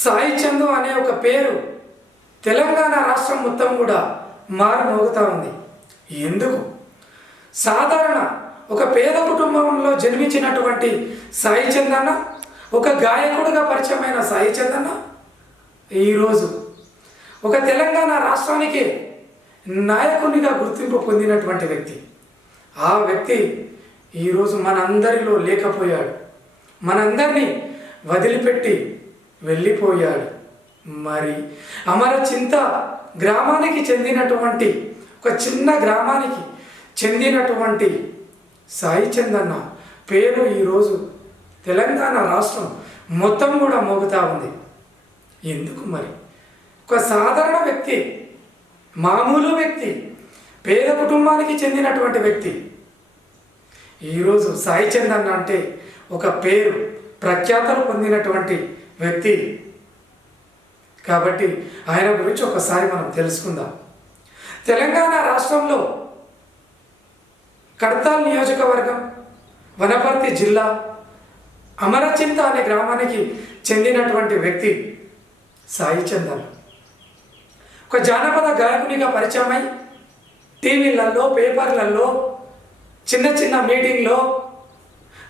సాయి చందు అనే ఒక పేరు తెలంగాణ రాష్ట్రం మొత్తం కూడా మారుమోగుతూ ఉంది. ఎందుకు? సాధారణ ఒక పేద కుటుంబంలో జన్మించినటువంటి సాయి చందన్న, ఒక గాయకుడిగా పరిచయమైన సాయి చందన్న ఈరోజు ఒక తెలంగాణ రాష్ట్రానికి నాయకునిగా గుర్తింపు పొందినటువంటి వ్యక్తి. ఆ వ్యక్తి ఈరోజు మనందరిలో లేకపోయాడు, మనందరినీ వదిలిపెట్టి వెళ్ళిపోయాడు. మరి అమరచింత గ్రామానికి చెందినటువంటి ఒక చిన్న గ్రామానికి చెందినటువంటి సాయి చందన్న పేరు ఈరోజు తెలంగాణ రాష్ట్రం మొత్తం కూడా మోగుతూ ఉంది. ఎందుకు? మరి ఒక సాధారణ వ్యక్తి, మామూలు వ్యక్తి, పేద కుటుంబానికి చెందినటువంటి వ్యక్తి ఈరోజు సాయి చందన్న అంటే ఒక పేరు ప్రఖ్యాతలు పొందినటువంటి వ్యక్తి. కాబట్టి ఆయన గురించి ఒకసారి మనం తెలుసుకుందాం. తెలంగాణ రాష్ట్రంలో కడతాల్ నియోజకవర్గం, వనపర్తి జిల్లా, అమరచింత అనే గ్రామానికి చెందినటువంటి వ్యక్తి సాయి చందన్న. ఒక జానపద గాయకునిగా పరిచయమై టీవీలలో, పేపర్లలో, చిన్న చిన్న మీటింగ్లో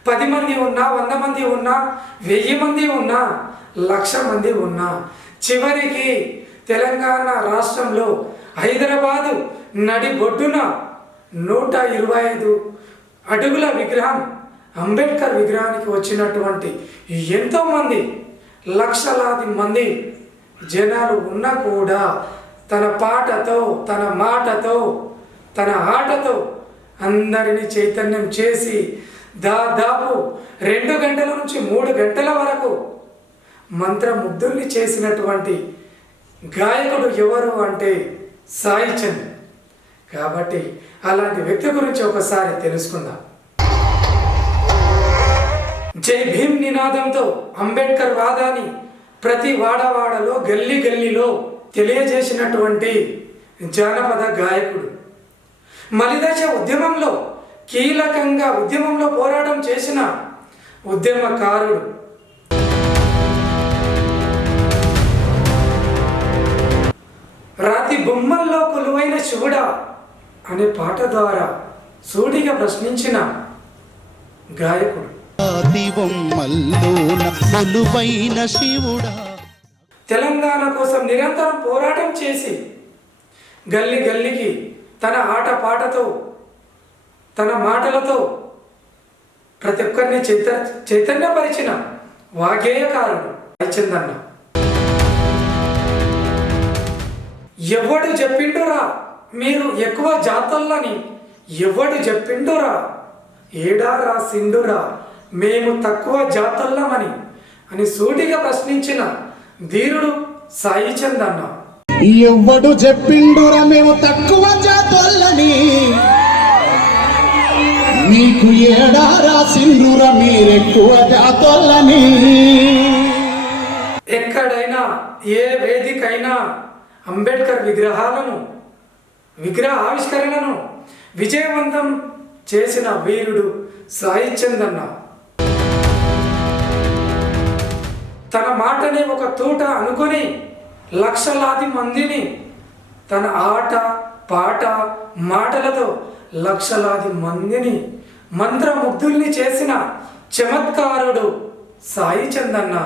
10 మంది ఉన్నా, 100 మంది ఉన్నా, 1000 మంది ఉన్నా, 1,00,000 మంది ఉన్నా, చివరికి తెలంగాణ రాష్ట్రంలో హైదరాబాదు నడిబొడ్డున 125 అడుగుల విగ్రహం, అంబేద్కర్ విగ్రహానికి వచ్చినటువంటి ఎంతోమంది, లక్షలాది మంది జనాలు ఉన్నా కూడా తన పాటతో, తన మాటతో, తన ఆటతో అందరినీ చైతన్యం చేసి దాదాపు 2 గంటల నుంచి 3 గంటల వరకు మంత్రముగ్ధుల్ని చేసినటువంటి గాయకుడు ఎవరు అంటే సాయి చంద్. కాబట్టి అలాంటి వ్యక్తి గురించి ఒకసారి తెలుసుకుందాం. జై భీమ్ నినాదంతో అంబేద్కర్ వాదాన్ని ప్రతి వాడవాడలో, గల్లీ గల్లీలో తెలియజేసినటువంటి జానపద గాయకుడు. మలిదశ ఉద్యమంలో కీలకంగా ఉద్యమంలో పోరాటం చేసిన ఉద్యమకారుడు. రాతి బొమ్మల్లో కొలువైన శివుడా అనే పాట ద్వారా సూటిగా ప్రశ్నించిన గాయకుడు. తెలంగాణ కోసం నిరంతరం పోరాటం చేసి గల్లీ గల్లీకి తన ఆట పాటతో, తన మాటలతో ప్రతి ఒక్కరిని చైతన్యపరిచిన వాగ్గేయకారుడు సాయి చందన్న. ఎవడు చెప్పిండురా మీరు ఎక్కువ జాతల్లని, ఎవడు చెప్పిండురా ఏడా రాసిండురా మేము తక్కువ జాతల్లమని అని సూటిగా ప్రశ్నించిన ధీరుడు సాయి చందన్న. ఎవడు చెప్పిండురా మేము తక్కువ జాతల్లని, మీకు ఏడా రాసిండురా మీరెక్కువ జాతల్లని. ఎక్కడైనా ఏ వేదికైనా అంబేద్కర్ విగ్రహ ఆవిష్కరణను విజయవంతం చేసిన వీరుడు సాయి చందన్న. తన మాటని ఒక తూట అనుకొని లక్షలాది మందిని తన ఆట పాట మాటలతో లక్షలాది మందిని మంత్రముగ్ధుల్ని చేసిన చమత్కారుడు సాయి చందన్న.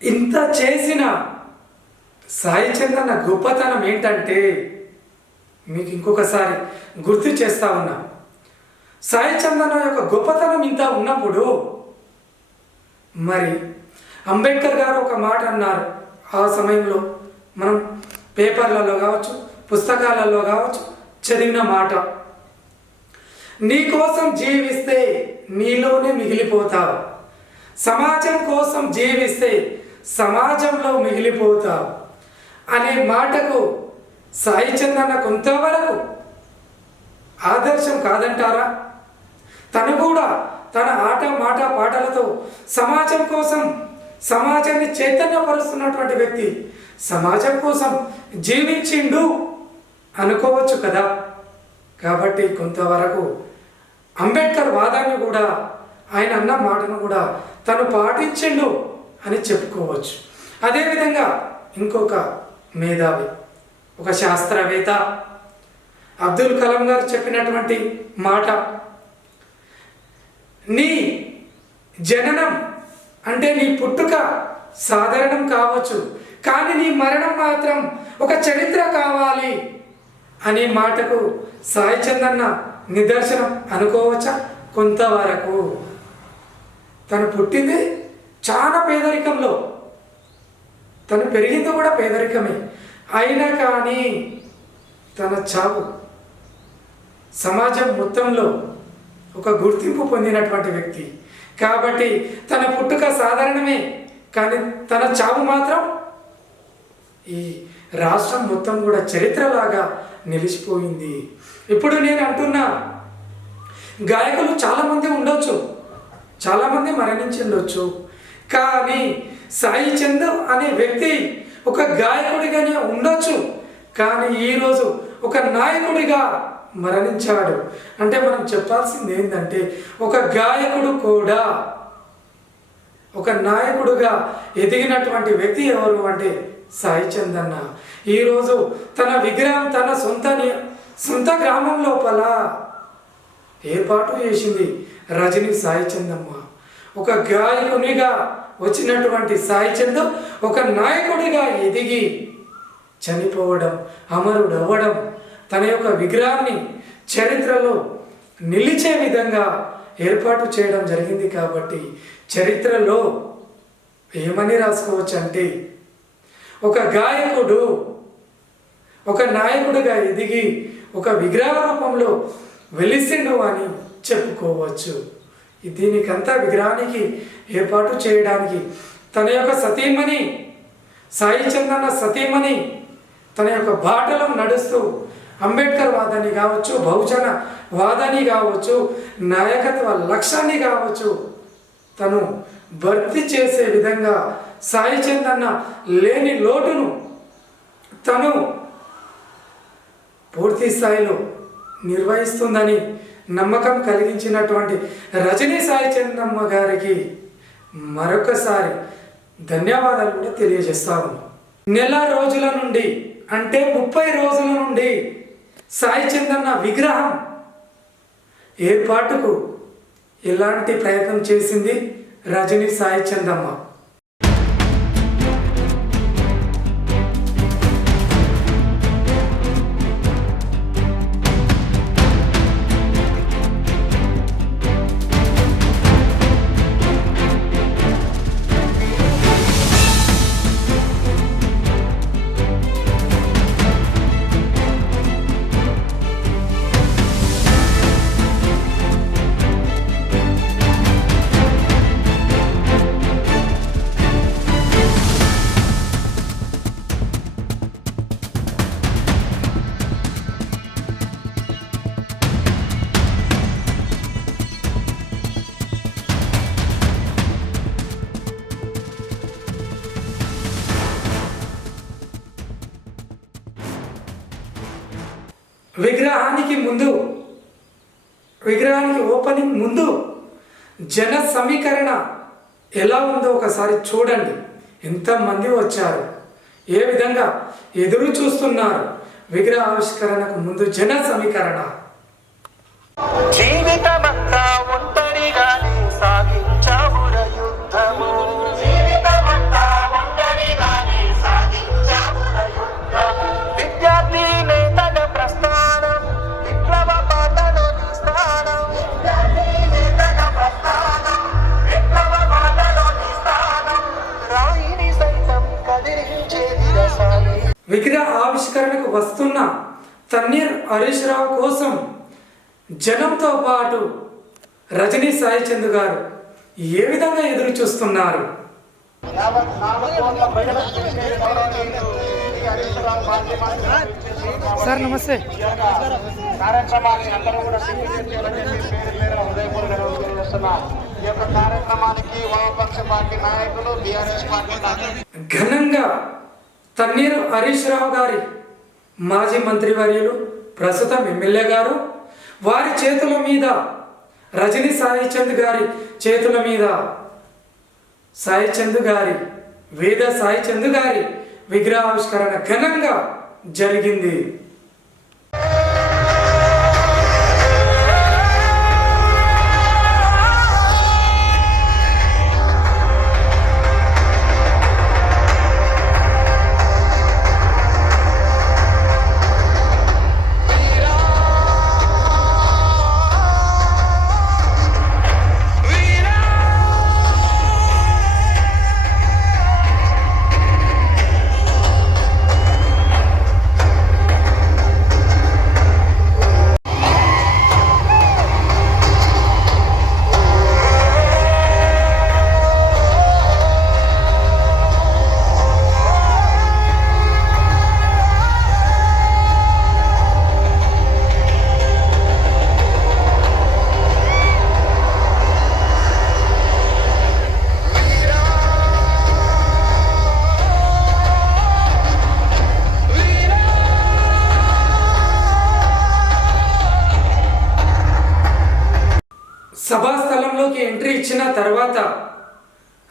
ఇంత చేసిన సాయి చందన్న గొప్పతనం ఏంటంటే మీకు ఇంకొకసారి గుర్తు చేస్తా ఉన్నా. సాయి చందన్న యొక్క గొప్పతనం ఇంత ఉన్నప్పుడు మరి అంబేద్కర్ గారు ఒక మాట అన్నారు. ఆ సమయంలో మనం పేపర్లలో కావచ్చు, పుస్తకాలలో కావచ్చు చదివిన మాట, నీ కోసం జీవిస్తే నీలోనే మిగిలిపోతావు, సమాజం కోసం జీవిస్తే సమాజంలో మిగిలిపోతావు అనే మాటకు సాయి చందన్న కొంతవరకు ఆదర్శం కాదంటారా? తను కూడా తన ఆట మాట పాటలతో సమాజం కోసం సమాజాన్ని చైతన్యపరుస్తున్నటువంటి వ్యక్తి సమాజం కోసం జీవించిండు అనుకోవచ్చు కదా. కాబట్టి కొంతవరకు అంబేద్కర్ వాదాన్ని కూడా ఆయన అన్న మాటను కూడా తను పాటించిండు అని చెప్పుకోవచ్చు. అదేవిధంగా ఇంకొక మేధావి, ఒక శాస్త్రవేత్త అబ్దుల్ కలాం గారు చెప్పినటువంటి మాట, నీ జననం అంటే నీ పుట్టుక సాధారణం కావచ్చు, కానీ నీ మరణం మాత్రం ఒక చరిత్ర కావాలి అనే మాటకు సాయి చందన్న నిదర్శనం అనుకోవచ్చా? కొంతవరకు తను పుట్టింది చాలా పేదరికంలో, తను పెరిగింది కూడా పేదరికమే, అయినా కానీ తన చావు సమాజం మొత్తంలో ఒక గుర్తింపు పొందినటువంటి వ్యక్తి. కాబట్టి తన పుట్టుక సాధారణమే, కానీ తన చావు మాత్రం ఈ రాష్ట్రం మొత్తం కూడా చరిత్రలాగా నిలిచిపోయింది. ఇప్పుడు నేను అంటున్నా, గాయకులు చాలామంది ఉండొచ్చు, చాలామంది మరణించి ఉండొచ్చు, కానీ సాయి చంద్ అనే వ్యక్తి ఒక గాయకుడిగానే ఉండొచ్చు, కానీ ఈరోజు ఒక నాయకుడిగా మరణించాడు. అంటే మనం చెప్పాల్సింది ఏంటంటే, ఒక గాయకుడు కూడా ఒక నాయకుడుగా ఎదిగినటువంటి వ్యక్తి ఎవరు అంటే సాయి చంద్ అన్న. ఈరోజు తన విగ్రహం తన సొంత గ్రామం లోపల ఏర్పాటు చేసింది రజనీ సాయి చందమ్మ. ఒక గాయకునిగా వచ్చినటువంటి సాయి చంద్ ఒక నాయకుడిగా ఎదిగి చనిపోవడం, అమరుడు అవ్వడం, తన యొక్క విగ్రహాన్ని చరిత్రలో నిలిచే విధంగా ఏర్పాటు చేయడం జరిగింది. కాబట్టి చరిత్రలో ఏమని రాసుకోవచ్చు అంటే, ఒక గాయకుడు ఒక నాయకుడిగా ఎదిగి ఒక విగ్రహ రూపంలో వెలిసిండు అని చెప్పుకోవచ్చు. దీనికంతా విగ్రహానికి ఏర్పాటు చేయడానికి తన యొక్క సతీమణి సాయి చందన్న సతీమణి తన యొక్క బాటలో నడుస్తూ అంబేద్కర్ వాదాన్ని కావచ్చు, బహుజన వాదాన్ని కావచ్చు, నాయకత్వ లక్ష్యాన్ని కావచ్చు తను భర్తీ చేసే విధంగా సాయి చందన్న లేని లోటును తను పూర్తి స్థాయిలో నిర్వహిస్తుందని నమ్మకం కలిగించినటువంటి రజనీ సాయి చందమ్మ గారికి మరొకసారి ధన్యవాదాలు కూడా తెలియజేస్తాము. నెల రోజుల నుండి అంటే 30 రోజుల నుండి సాయి చందన్న విగ్రహం ఏర్పాటుకు ఎలాంటి ప్రయత్నం చేసింది రజనీ సాయి చందమ్మ. విగ్రహానికి ఓపెనింగ్ ముందు జన సమీకరణ ఎలా ఉందో ఒకసారి చూడండి. ఎంతమంది వచ్చారు, ఏ విధంగా ఎదురు చూస్తున్నారు. విగ్రహ ఆవిష్కరణకు ముందు జన సమీకరణ. జీవితమంతా ఒంటరిగానే సాగించావుర యుద్ధము, జీవితమంతా ఒంటరిగానే సాగించావుర యుద్ధము. విద్యార్థి నేతగా ప్రస్థానం, విప్లవ పాటలోని స్థానం, విద్యార్థి నేతగా ప్రస్థానం, విప్లవ పాటలోని స్థానం. రాయిని సైతం కదిలించేది రసాలి. విగ్రహ ఆవిష్కరణకు వస్తున్న తన్నీర్ హరీష్ రావు కోసం జనంతో పాటు రజనీ సాయి చంద్ గారు ఏ విధంగా ఎదురు చూస్తున్నారు. రెడ్డి హరీష్ రావు మాజీ మంత్రి సార్ నమస్తే. కార్యక్రమాన్ని అందరూ కూడా దిగ్విజయం పేరు పేరు హృదయపూర్వకంగా చేస్తున్నాం. ఈ యొక్క కార్యక్రమానికి వామపక్ష పార్టీ నాయకులు బీఆర్ఎస్ పార్టీ నాయకులు ఘనంగా తన్నీరు హరీష్ రావు గారి మాజీ మంత్రివర్యులు ప్రస్తుతం ఎమ్మెల్యే గారు వారి చేతుల మీద రజనీ సాయిచంద్ గారి చేతుల మీద సాయిచంద్ గారి వేద సాయిచంద్ గారి విగ్రహావిష్కరణ ఘనంగా జరిగింది. సభాస్థలంలోకి ఎంట్రీ ఇచ్చిన తర్వాత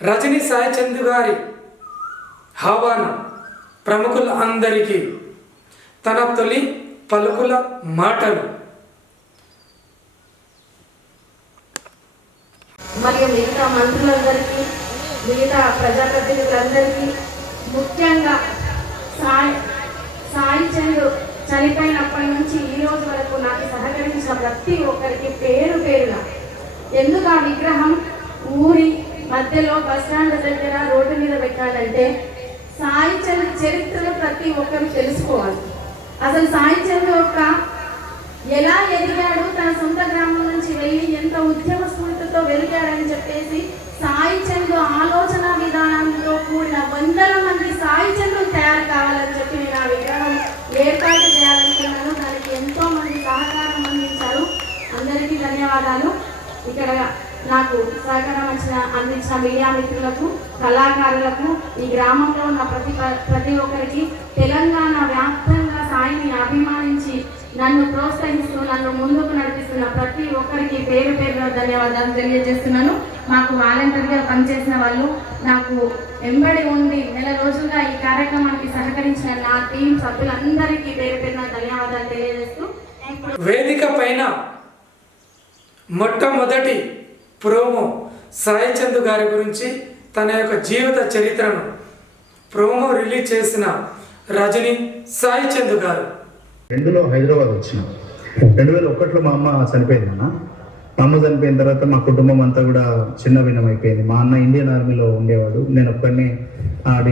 రజనీ సాయిచంద్ గారి ఆహ్వానం ప్రముఖుల అందరికీ తన తొలి పలుకుల మాటలు. మరియు మిగతా మంత్రులందరికీ, మిగతా ప్రజాప్రతినిధులందరికీ, ముఖ్యంగా సాయిచంద్ చనిపోయినప్పటి నుంచి ఈ రోజు వరకు నాకు సహకరించిన ప్రతి ఒక్కరికి పేరు పేరున, ఎందుకు ఆ విగ్రహం ఊరి మధ్యలో బస్టాండ్ దగ్గర రోడ్డు మీద పెట్టాలంటే సాయిచంద్ చరిత్రను ప్రతి ఒక్కరు తెలుసుకోవాలి. అసలు సాయిచంద్ యొక్క ఎలా ఎదిగాడు, తన సొంత గ్రామం నుంచి వెళ్ళి ఎంత ఉద్యమ స్ఫూర్తితో వెలిగాడని చెప్పేసి సాయిచంద్ ఆలోచన విధానంతో కూడిన వందల మంది సాయిచంద్రు తయారు కావాలని చెప్పి నేను ఆ విగ్రహం ఏర్పాటు చేయాలనుకున్నాను. దానికి ఎంతో మంది సహకారం అందించారు. అందరికీ ధన్యవాదాలు. ఇక్కడ నాకు సహకారం అందించిన మీడియా మిత్రులకు, కళాకారులకు, ఈ గ్రామంలో ఉన్న ప్రతి ఒక్కరికి, తెలంగాణ వ్యాప్తంగా సాయిని అభిమానించి నన్ను ప్రోత్సహిస్తూ నన్ను ముందుకు నడిపిస్తున్న ప్రతి ఒక్కరికి పేరు పేరున ధన్యవాదాలు తెలియజేస్తున్నాను. మాకు వాలంటీర్గా పనిచేసిన వాళ్ళు, నాకు వెంబడి ఉండి నెల రోజులుగా ఈ కార్యక్రమానికి సహకరించిన నా టీం సభ్యులందరికీ పేరు పేరున ధన్యవాదాలు తెలియజేస్తూ, వేదిక పైన మొట్టమొదటి ప్రోమో సాయిచంద్ గారి గురించి తన యొక్క జీవిత చరిత్రను ప్రోమో రిలీజ్ చేసిన రజనీ సాయిచంద్ గారు. 2002లో హైదరాబాద్ వచ్చిన. 2001లో మా అమ్మ చనిపోయింది. మా అమ్మ చనిపోయిన తర్వాత మా కుటుంబం అంతా కూడా చిన్న భిన్నం అయిపోయింది. మా అన్న ఇండియన్ ఆర్మీలో ఉండేవాడు, నేను ఒక్కడినే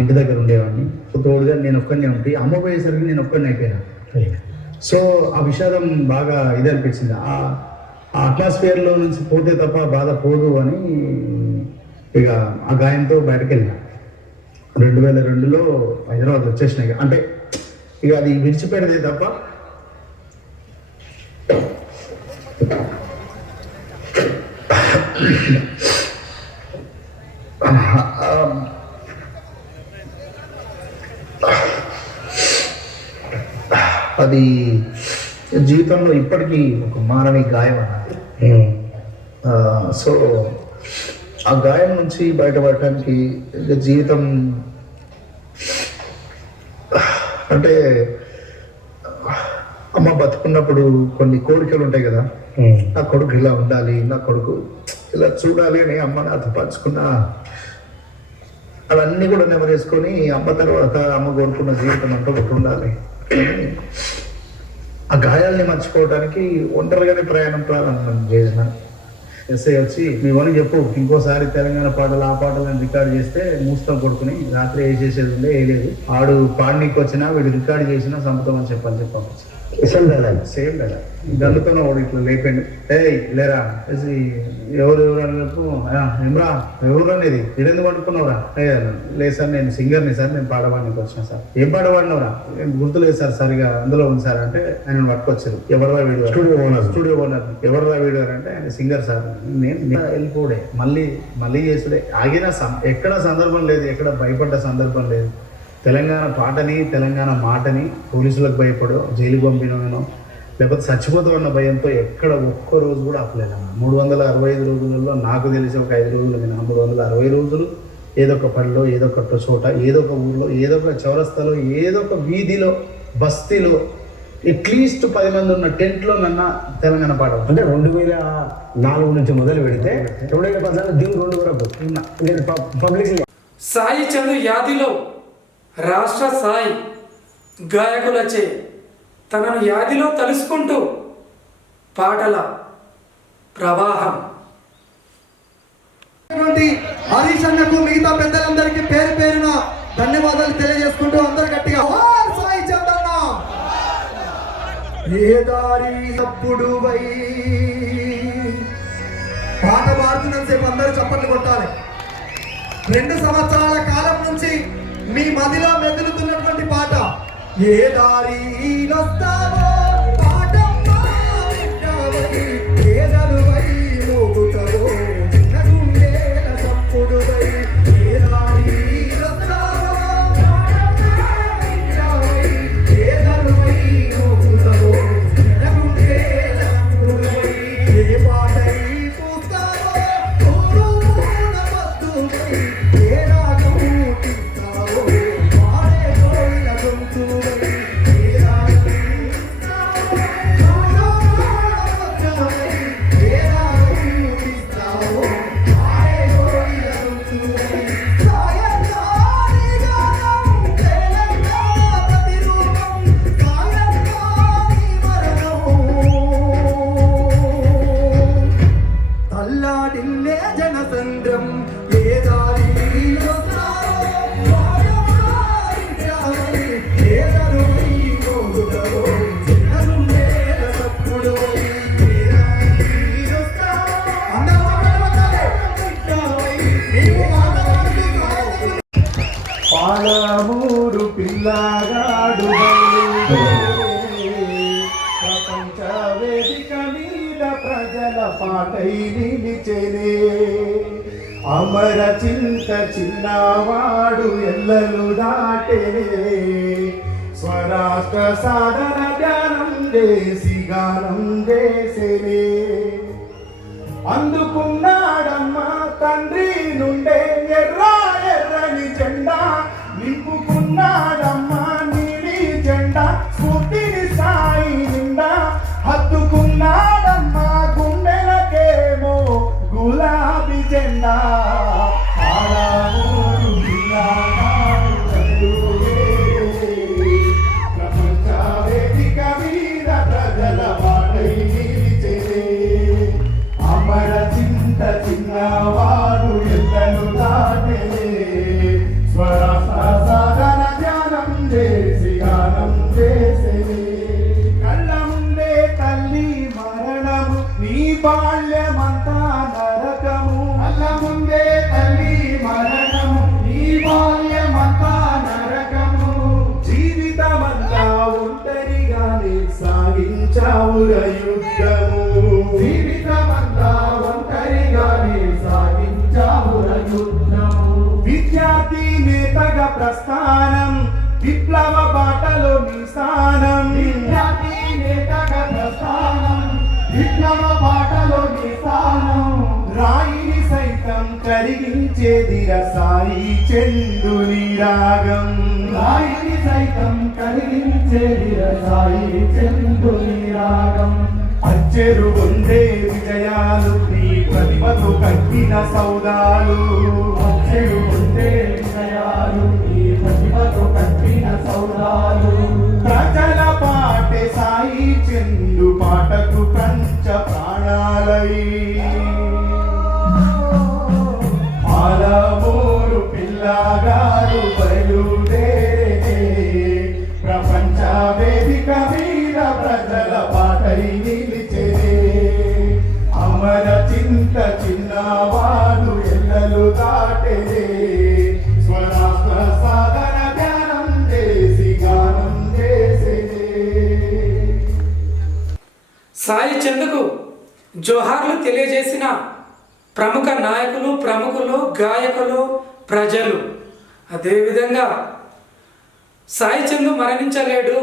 ఇంటి దగ్గర ఉండేవాడిని. తోడుగా నేను ఒక్కడినే ఉంటే అమ్మ పోయేసరికి నేను ఒక్కడిని అయిపోయాను. సో ఆ విషాదం బాగా ఇది అనిపించింది. ఆ అట్మాస్ఫియర్లో నుంచి పోతే తప్ప బాధ పోదు అని ఇక ఆ గాయంతో బయటకు వెళ్ళిన. 2002లో హైదరాబాద్ వచ్చేసినాయి. అంటే ఇక అది విడిచిపెడితే తప్ప అది జీవితంలో ఇప్పటికీ ఒక మానవి గాయం అన్నది. సో ఆ గాయం నుంచి బయటపడటానికి జీవితం అంటే అమ్మ బతుకున్నప్పుడు కొన్ని కోరికలు ఉంటాయి కదా, నా కొడుకు ఇలా ఉండాలి, నా కొడుకు ఇలా చూడాలి అని అమ్మని అర్థపరచుకున్న అవన్నీ కూడా నెమరేసుకొని అమ్మ తర్వాత అమ్మ కోరుకున్న జీవితం అంతా ఒకటి ఉండాలి. ఆ గాయాల్ని మర్చిపోవడానికి ఒంటరిగానే ప్రయాణం ప్రారంభం చేసిన. ఎస్ఐ వచ్చి మీవని చెప్పు, ఇంకోసారి తెలంగాణ పాటలు ఆ పాటలను రికార్డ్ చేస్తే మూస్తాం కొడుకుని, రాత్రి ఏ చేసేది ఉండే ఏ లేదు, ఆడు పాడనీకి వచ్చినా వీడు రికార్డ్ చేసినా సంపుతామని చెప్పని చెప్పాను. సేమ్ డైలాగ్ గన్నుతోనే వాడు ఇట్లా లేపండి, ఏయ్ లేరా ఎవరు అన్నప్పుడు ఏమ్రా ఎవరు అనేది ఇడెందుకు పడుకున్నావురా? లేదు సార్ నేను సింగర్ని సార్, నేను పాడవాడికి వచ్చిన సార్. ఏం పాడవాడినవరా? గుర్తులేదు సార్, సరిగా అందులో ఉంది సార్ అంటే ఆయన పట్టుకొచ్చారు. ఎవరురా వీడియో? Studio owner. ఎవరురా వీడియో అంటే ఆయన సింగర్ సార్. నేను వెళ్ళిపోడే మళ్ళీ చేసుడే. ఆగిన ఎక్కడ సందర్భం లేదు, ఎక్కడ భయపడ్డ సందర్భం లేదు. తెలంగాణ పాటని తెలంగాణ మాటని పోలీసులకు భయపడో జైలు పంపినో లేకపోతే చచ్చిపోతామన్న భయంతో ఎక్కడ ఒక్క రోజు కూడా ఆపలేదన్న. 365 రోజులలో నాకు తెలిసి ఒక 5 రోజులు విన్నా. 360 రోజులు ఏదో ఒక పనిలో, ఏదో ఒక చోట, ఏదో ఒక ఊర్లో, ఏదో ఒక చౌరస్తాలో, ఏదో ఒక వీధిలో, బస్తీలో అట్లీస్ట్ 10 మంది ఉన్న టెంట్లో నన్న తెలంగాణ పాట. అంటే 2004 నుంచి మొదలు పెడితే 2014 జూన్ 2 వరకు పబ్లిక్. సాయి చంద్ యాదిలో రాష్ట్ర స్థాయి గాయకులచే తనను యాదిలో తలుసుకుంటూ పాటల ప్రవాహం. హరీష్ అన్నకు మిగతా పెద్దలందరికీ పేరు పేరున ధన్యవాదాలు తెలియజేసుకుంటూ అందరు గట్టిగా సాయి చందన్న ఏ దారి తప్పుడు వై. పాట పాడుతున్నంత సేపు అందరూ చప్పట్లు కొట్టాలి. 2 సంవత్సరాల కాలం నుంచి మీ మదిలో మెదులుతున్నటువంటి పాట ఏ దారిలోస్తావో పాటమ్మా వింటావై, పేదలువై మోగుతావో చిన్నగుండేల చప్పుడువై. ఏ దారిలోస్తావో పాటమ్మా వింటావై, పేదలువై మోగుతావో చిన్నగుండేల చప్పుడువై. ఏ పాటై పూస్తావో పూలు పూల వస్తువై, ఏ రాగం అల్లాడిల్లే జనసంద్రం ఏ దారిలో పాలమూరు పిల్లగాడు ప్రపంచ వేదిక మీద ప్రజల పాటై నిలిచెనే. అమర చింత చిన్నవాడు ఎల్లలు దాటెనే. స్వరాష్ట్ర సాధన ధ్యానం చేసి గానం చేసేనే. అందుకున్నాడమ్మా తండ్రి నుండే ఎర్రని జెండా, నింపుకున్నాడమ్మా నీలి జెండా స్ఫూర్తిని సాయి నిండా. హత్తుకున్నాడమ్మా గుండెలకేమో గులాబీ జెండా. ప్రపంచ వేదిక మీద ప్రజల పాటై నిలిచెనే. అమర చింత చిన్నవాడు ఎల్లలు దాటెనే. స్వరాష్ట్ర సాధన ధ్యానం చేసి గానం చేసేనే. కళ్ళ ముందే తల్లి మరణము, నీ బాల్యమంతా నరకము. కళ్ళ ముందే తల్లి మరణము, నీ బాల్యమంతా నరకము. జీవితమంతా ఒంటరిగానే సాగించావుర యుద్ధము. జీవితమంతా ఒంటరిగానే సాగించావుర యుద్ధము. విద్యార్థి నేతగా ప్రస్థానం, విప్లవ బాటలో నీ స్థానం. విద్యార్థి నేతగా ప్రస్థానం, విప్లవ బాటలో నీ స్థానం. రాయిని సైతం కరిగించేదిర సాయి చందుని రాగం. రాయిని సైతం కరిగించేదిర సాయి చందుని రాగం. అచ్చెరు ఉండే విజయాలు నీ ప్రతిభతో కట్టిన సౌదాలు. అచ్చెరు ఉండే విజయాలు నీ ప్రతిభతో కట్టిన సౌదాలు. ప్రజల పాటే సాయి చందు పాటకు పంచ ప్రాణాలై. పాలమూరు పిల్లగారు బయలుదేరే. ప్రపంచ వేదిక మీద సాయి చంద్కు జోహార్లు తెలియజేసిన ప్రముఖ నాయకులు, ప్రముఖులు, గాయకులు, ప్రజలు. అదేవిధంగా సాయి చంద్ మరణించలేడు,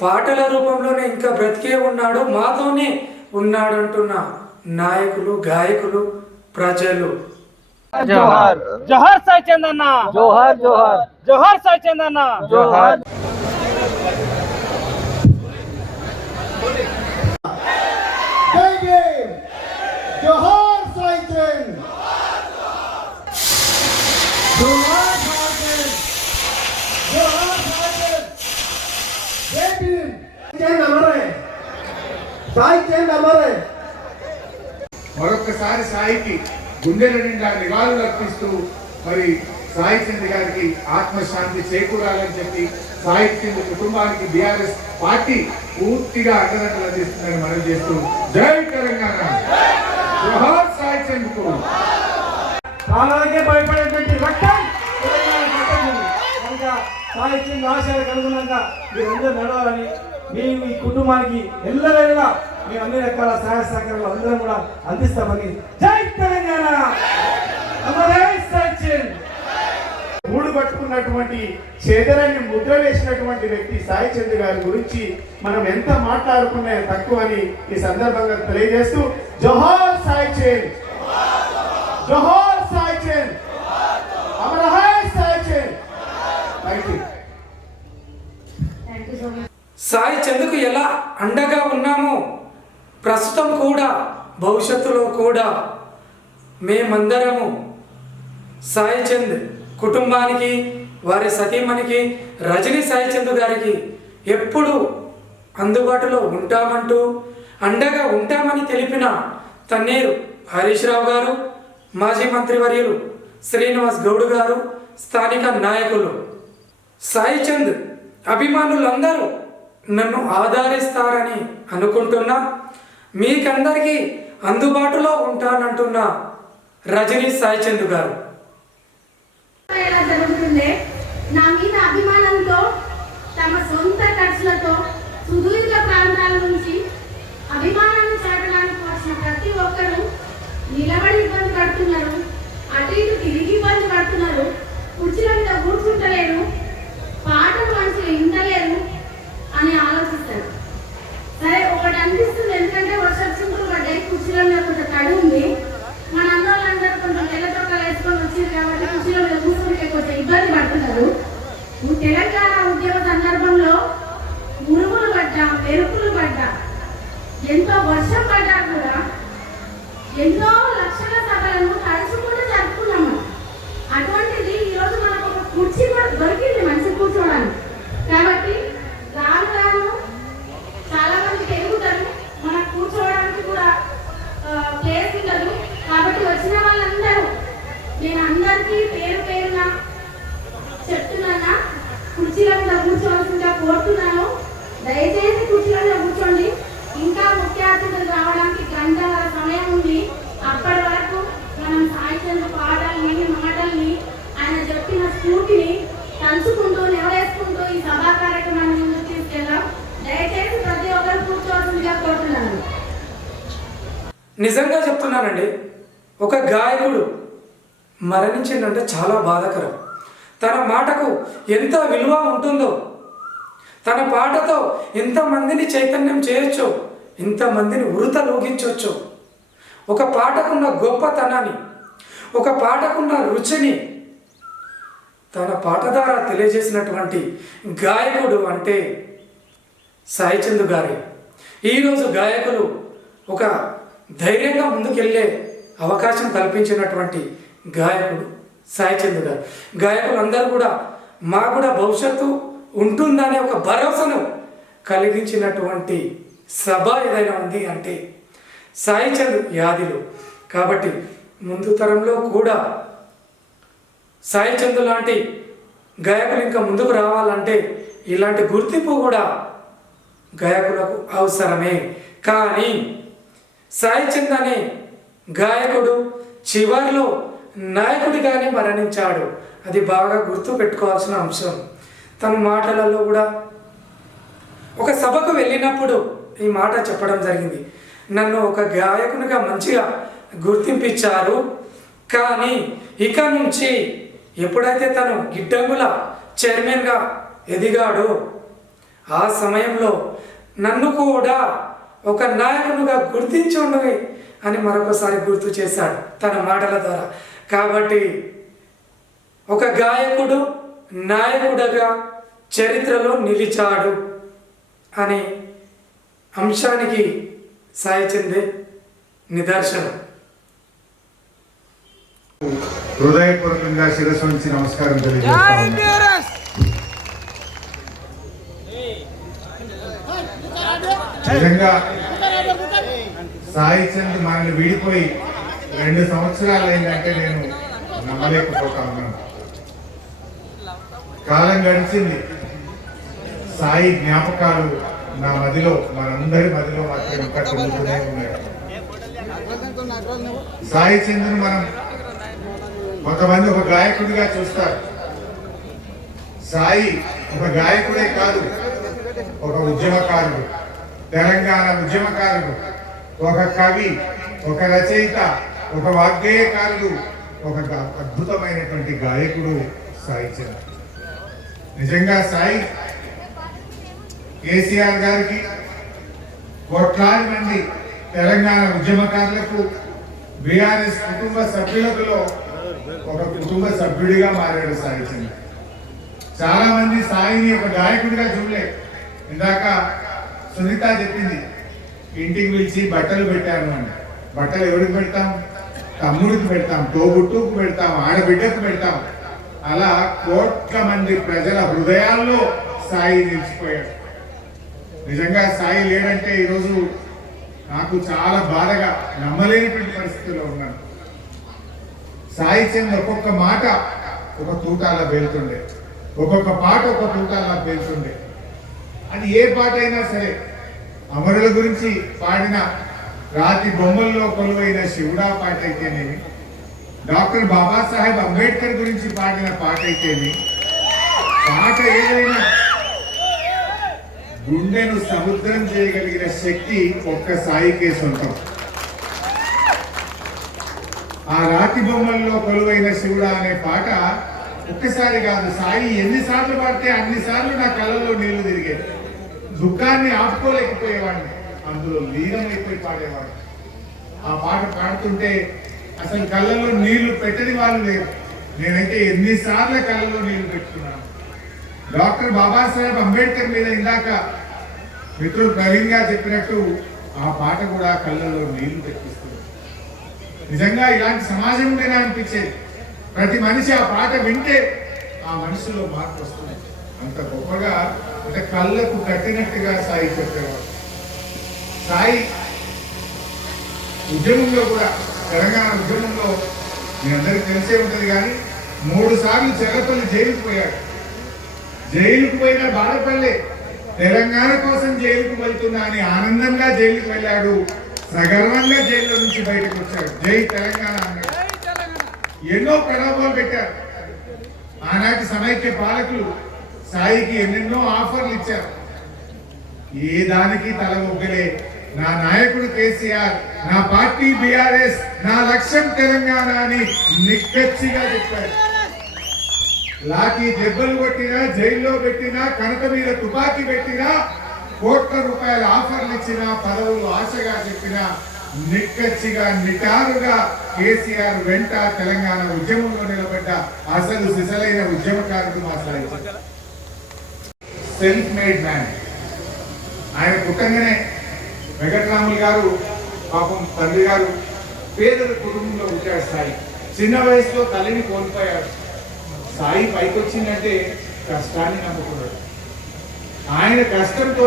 పాటల రూపంలోనే ఇంకా బ్రతికే ఉన్నాడు, మాతోనే ఉన్నాడు అంటున్న నాయకులు, గాయకులు, ప్రజలు. జోహార్ జోహార్ సాయి చంద్ అన్న, జోహార్ జోహార్ జోహార్ సాయి చంద్ అన్న, జోహార్. జై భీమ్, జోహార్ సాయి చంద్, జోహార్ సాయి చంద్, జోహార్ సాయి చంద్, జై భీమ్. చంద్ అమరే, సాయి చంద్ అమరే. మరొకసారి సాయికి గుండెల నిండా నివాళులు అర్పిస్తూ మరి సాయి చంద్ గారికి ఆత్మశాంతి చేకూరాలని చెప్పి సాయి చంద్ కుటుంబానికి బీఆర్ఎస్ పార్టీ పూర్తిగా అండదండలు అందిస్తుందని మనం చేస్తూ జై తెలంగాణ, జోహార్ సాయి చంద్ కు. ప్రాణాలకే భయపడేటువంటి రక్తం తెలంగాణ కట్టండి. కనుక సాయి చంద్ ఆశయాలకు అనుగుణంగా మీరందరూ నడవాలని, మీ కుటుంబానికి ఎల్లవేళలా మేము అన్ని రకాల సహాయ సహకారాలు అందరం కూడా అందిస్తామని. జై తెలంగాణ, అమరే సాయి చంద్. మూడు పట్టుకున్నటువంటి చేదరాన్ని ముద్ర వేసినటువంటి వ్యక్తి సాయి చంద్ గారి గురించి మనం ఎంత మాట్లాడుకున్నా తక్కువ అని ఈ సందర్భంగా తెలియజేస్తూ జోహార్ సాయి చంద్, జోహార్ సాయి చంద్, అమర హై Sai Chand. Thank you. Thank you so much. Sai చంద్కు ఎలా అండగా ఉన్నామో ప్రస్తుతం కూడా భవిష్యత్తులో కూడా మేమందరము సాయి చంద్ కుటుంబానికి, వారి సతీమణికి రజనీ సాయి చంద్ గారికి ఎప్పుడు అందుబాటులో ఉంటామంటూ అండగా ఉంటామని తెలిపిన తన్నీరు హరీష్ రావు గారు, మాజీ మంత్రివర్యులు శ్రీనివాస్ గౌడ్ గారు, స్థానిక నాయకులు, సాయి చంద్ అభిమానులందరూ నన్ను ఆదరిస్తారని అనుకుంటున్నా. మీకందరికీ అందుబాటులో ఉంటానంటున్న రజనీ సాయి చంద్ గారు. ఎలా జరుగుతుందే నా మీద అభిమానంతో తమ సొంత ఖర్చులతో సుదూర ప్రాంతాల నుంచి అభిమానాన్ని చాటడానికి వచ్చిన ప్రతి ఒక్కరూ నిలబడి ఇబ్బంది పడుతున్నారు, అటు ఇటు తిరిగి ఇబ్బంది పడుతున్నారు, కుర్చీల మీద కూర్చుంటలేరు, పాటలు మంచిగా వింటలేరు అని ఆలోచిస్తారు. సరే ఒకటి అనిపిస్తుంది, ఎందుకంటే వర్షం చుంకులు పడ్డాయి, కుర్చీల మీద కొంచెం తడి ఉంది, మన అందరూ కొంచెం తెల్ల చొక్కాలు వేసుకొని వచ్చారు కాబట్టి కుర్చీల మీద కూర్చుంటే కొంచెం ఇబ్బంది పడుతున్నారు. తెలంగాణ ఉద్యమ సందర్భంలో ఉరుములు పడ్డా, మెరుపులు పడ్డా, ఎంతో వర్షం పడ్డా కూడా ఎన్నో లక్షల సభలను తలుచుకుంటూ జరుపుకున్నాము. అటువంటిది ఈరోజు మనకు ఒక కుర్చీ కూడా దొరికింది మంచి కూర్చోవడానికి. కాబట్టి రాను రాను చాలా మంది పెరుగుతారు, మనకు కూర్చోవడానికి కూడా ప్లేస్ ఉండదు. కాబట్టి వచ్చిన వాళ్ళందరూ నేను అందరికీ పేరు పేరున చెప్తున్నానా, కుర్చీల మీద కూర్చోవలసిందిగా కోరుతున్నాను. దయచేసి కుర్చీల మీద కూర్చోండి. ఇంకా ముఖ్య అతిథులు రావడానికి గంటల సమయం ఉంది. అప్పటి వరకు మనం సాయి చంద్ పాటల్ని, మాటల్ని, ఆయన చెప్పిన స్ఫూర్తిని తలుచుకుంటూ నెవరేసుకుంటూ ఈ సభా కార్యక్రమాన్ని ముందుకు తీసుకెళ్దాం. దయచేసి ప్రతి ఒక్కరు కూర్చోవలసిందిగా కోరుతున్నాను. నిజంగా చెప్తున్నానండి, ఒక గాయకుడు మరణించిందంటే చాలా బాధాకరం. తన మాటకు ఎంత విలువ ఉంటుందో, తన పాటతో ఎంతమందిని చైతన్యం చేయొచ్చు, ఎంతమందిని ఉరుతలోగించవచ్చు. ఒక పాటకున్న గొప్పతనాన్ని, ఒక పాటకున్న రుచిని తన పాట ద్వారా తెలియజేసినటువంటి గాయకుడు అంటే సాయి చంద్ గారే. ఈరోజు గాయకులు ఒక ధైర్యంగా ముందుకెళ్ళే అవకాశం కల్పించినటువంటి గాయకుడు సాయి చంద్ గారు. గాయకులందరూ కూడా మాకు కూడా భవిష్యత్తు ఉంటుందనే ఒక భరోసాను కలిగించినటువంటి సభ ఏదైనా ఉంది అంటే సాయి చంద్ యాదిలు. కాబట్టి ముందు తరంలో కూడా సాయి చంద్ లాంటి గాయకులు ఇంకా ముందుకు రావాలంటే ఇలాంటి గుర్తింపు కూడా గాయకులకు అవసరమే. కానీ సాయి చంద్ అనే గాయకుడు చివరిలో నాయకుడిగానే మరణించాడు. అది బాగా గుర్తు పెట్టుకోవాల్సిన అంశం. తన మాటలలో కూడా ఒక సభకు వెళ్ళినప్పుడు ఈ మాట చెప్పడం జరిగింది. నన్ను ఒక గాయకునిగా మంచిగా గుర్తింపించారు, కానీ ఇక నుంచి ఎప్పుడైతే తను గిడ్డంగుల చైర్మన్గా ఎదిగాడో ఆ సమయంలో నన్ను కూడా ఒక నాయకునిగా గుర్తించుండవి అని మరొకసారి గుర్తు చేశాడు తన మాటల ద్వారా. కాబట్టి ఒక గాయకుడు నాయకుడిగా చరిత్రలో నిలిచాడు అనే అంశానికి సాయి చందే నిదర్శనం. హృదయపూర్వకంగా శిరస్సు నుంచి నమస్కారం తెలియజేస్తాను. నిజంగా సాయి చంద్ మనల్ని వీడిపోయి 2 సంవత్సరాలు అయిందంటే నేను నమ్మలేకపోతా ఉన్నాను. కాలం గడిచింది, సాయి జ్ఞాపకాలు నా మదిలో, మనందరి మదిలో మాత్రం ఇంకా తిరుగుతూనే ఉన్నాయి. సాయి చంద్ను మనం కొంతమంది ఒక గాయకుడిగా చూస్తారు. సాయి ఒక గాయకుడే కాదు, ఒక ఉద్యమకారుడు, తెలంగాణ ఉద్యమకారుడు, ఒక కవి, ఒక రచయిత, ఒక వాగ్గేయకారుడు, ఒక అద్భుతమైనటువంటి గాయకుడు సాయి చంద్. నిజంగా సాయి కేసీఆర్ గారికి, కోట్లాది మంది తెలంగాణ ఉద్యమకారులకు, బీఆర్ఎస్ కుటుంబ సభ్యులలో ఒక కుటుంబ సభ్యుడిగా మారాడు సాయి చంద్. చాలా మంది సాయిని ఒక గాయకుడిగా చూడలేదు. ఇందాక సునీత చెప్పింది, ఇంటికి పిలిచి బట్టలు పెట్టాను అని. బట్టలు ఎవరికి పెడతాం? తమ్ముడికి పెడతాం, తోబుట్టుకు పెడతాం, ఆడబిడ్డకు పెడతాం. అలా కోట్ల మంది ప్రజల హృదయాల్లో సాయి నిలిచిపోయాడు. నిజంగా సాయి లేడంటే ఈరోజు నాకు చాలా బాధగా, నమ్మలేనటువంటి పరిస్థితిలో ఉన్నాను. సాయి చంద్ ఒక్కొక్క మాట ఒక తూటాలా పేలుతుండే, ఒక్కొక్క పాట ఒక తూటాలా పేలుతుండే. అది ఏ పాట అయినా సరే, అమరుల గురించి పాడిన రాతి బొమ్మల్లో కొలువైన శివుడా పాట అయితేనేమి, డాక్టర్ బాబాసాహెబ్ అంబేద్కర్ గురించి పాడిన పాట అయితేమి, పాట ఏదైనా గుండెను సముద్రం చేయగలిగిన శక్తి ఒక్క సాయికే సొంతం. ఆ రాతి బొమ్మల్లో కొలువైన శివుడా అనే పాట ఒక్కసారి కాదు, సాయి ఎన్నిసార్లు పాడితే అన్నిసార్లు నా కళ్ళలో నీళ్లు తిరిగేది. దుఃఖాన్ని ఆపుకోలేకపోయేవాడిని, అందులో లీనమైపోయి పాడేవాడు. ఆ పాట పాడుతుంటే అసలు కళ్ళలో నీళ్లు పెట్టని వాళ్ళు లేరు. నేనైతే ఎన్నిసార్లు కళ్ళలో నీళ్లు పెట్టుకున్నాను. డాక్టర్ బాబాసాహెబ్ అంబేద్కర్ మీద ఇందాక మిత్రుడు ప్రవీణ్ గారు చెప్పినట్టు ఆ పాట కూడా కళ్ళలో నీళ్లు తెప్పిస్తుంది. నిజంగా ఇలాంటి సమాజం ఉంటేనే అనిపించేది. ప్రతి మనిషి ఆ పాట వింటే ఆ మనిషిలో మార్పు వస్తుంది. అంత గొప్పగా, అంటే కళ్ళకు కట్టినట్టుగా సాయి చెప్పేవాడు. సాయి ఉద్యమంలో కూడా, తెలంగాణ ఉద్యమంలో మీ అందరికీ తెలిసే ఉంటుంది, కానీ 3 సార్లు చెరపల్లి జైలుకు పోయాడు. జైలుకు పోయినా బాధపడలే, తెలంగాణ కోసం జైలుకు వెళ్తున్నా అని ఆనందంగా జైలుకు వెళ్ళాడు. సగర్వంగా జైల్లో నుంచి బయటకు వచ్చాడు. జై తెలంగాణ అన్నాడు. ఎన్నో ప్రలోభాలు పెట్టారు ఆనాటి సమైక్య పాలకులు. సాయికి ఎన్నెన్నో ఆఫర్లు ఇచ్చారు. ఏ దానికి తల ఒగ్గలే. నా నాయకుడు కేసీఆర్, నా పార్టీ బీఆర్ఎస్, నా లక్ష్యం తెలంగాణ అని నిక్కచ్చిగా చెప్పారు. లాఠీ దెబ్బలు కొట్టినా, జైల్లో పెట్టినా, కనక మీద తుపాకీ పెట్టినా, కోట్ల రూపాయల ఆఫర్లు ఇచ్చినా, పదవులు ఆశగా చెప్పినా, నిక్కచ్చిగా నిటారుగా కేసీఆర్ వెంట తెలంగాణ ఉద్యమంలో నిలబడ్డ అసలు సిసలైన ఉద్యమకారుడు మా సాయి. Self made man. ఆయన పుట్టంగానే వెంకటరాములు గారు, పాపం తండ్రి గారు పేదల కుటుంబంలో పుట్టాడు సాయి. చిన్న వయసులో తల్లిని కోల్పోయాడు. సాయి పైకి వచ్చిందంటే కష్టాన్ని నమ్ముకున్నాడు. ఆయన కష్టంతో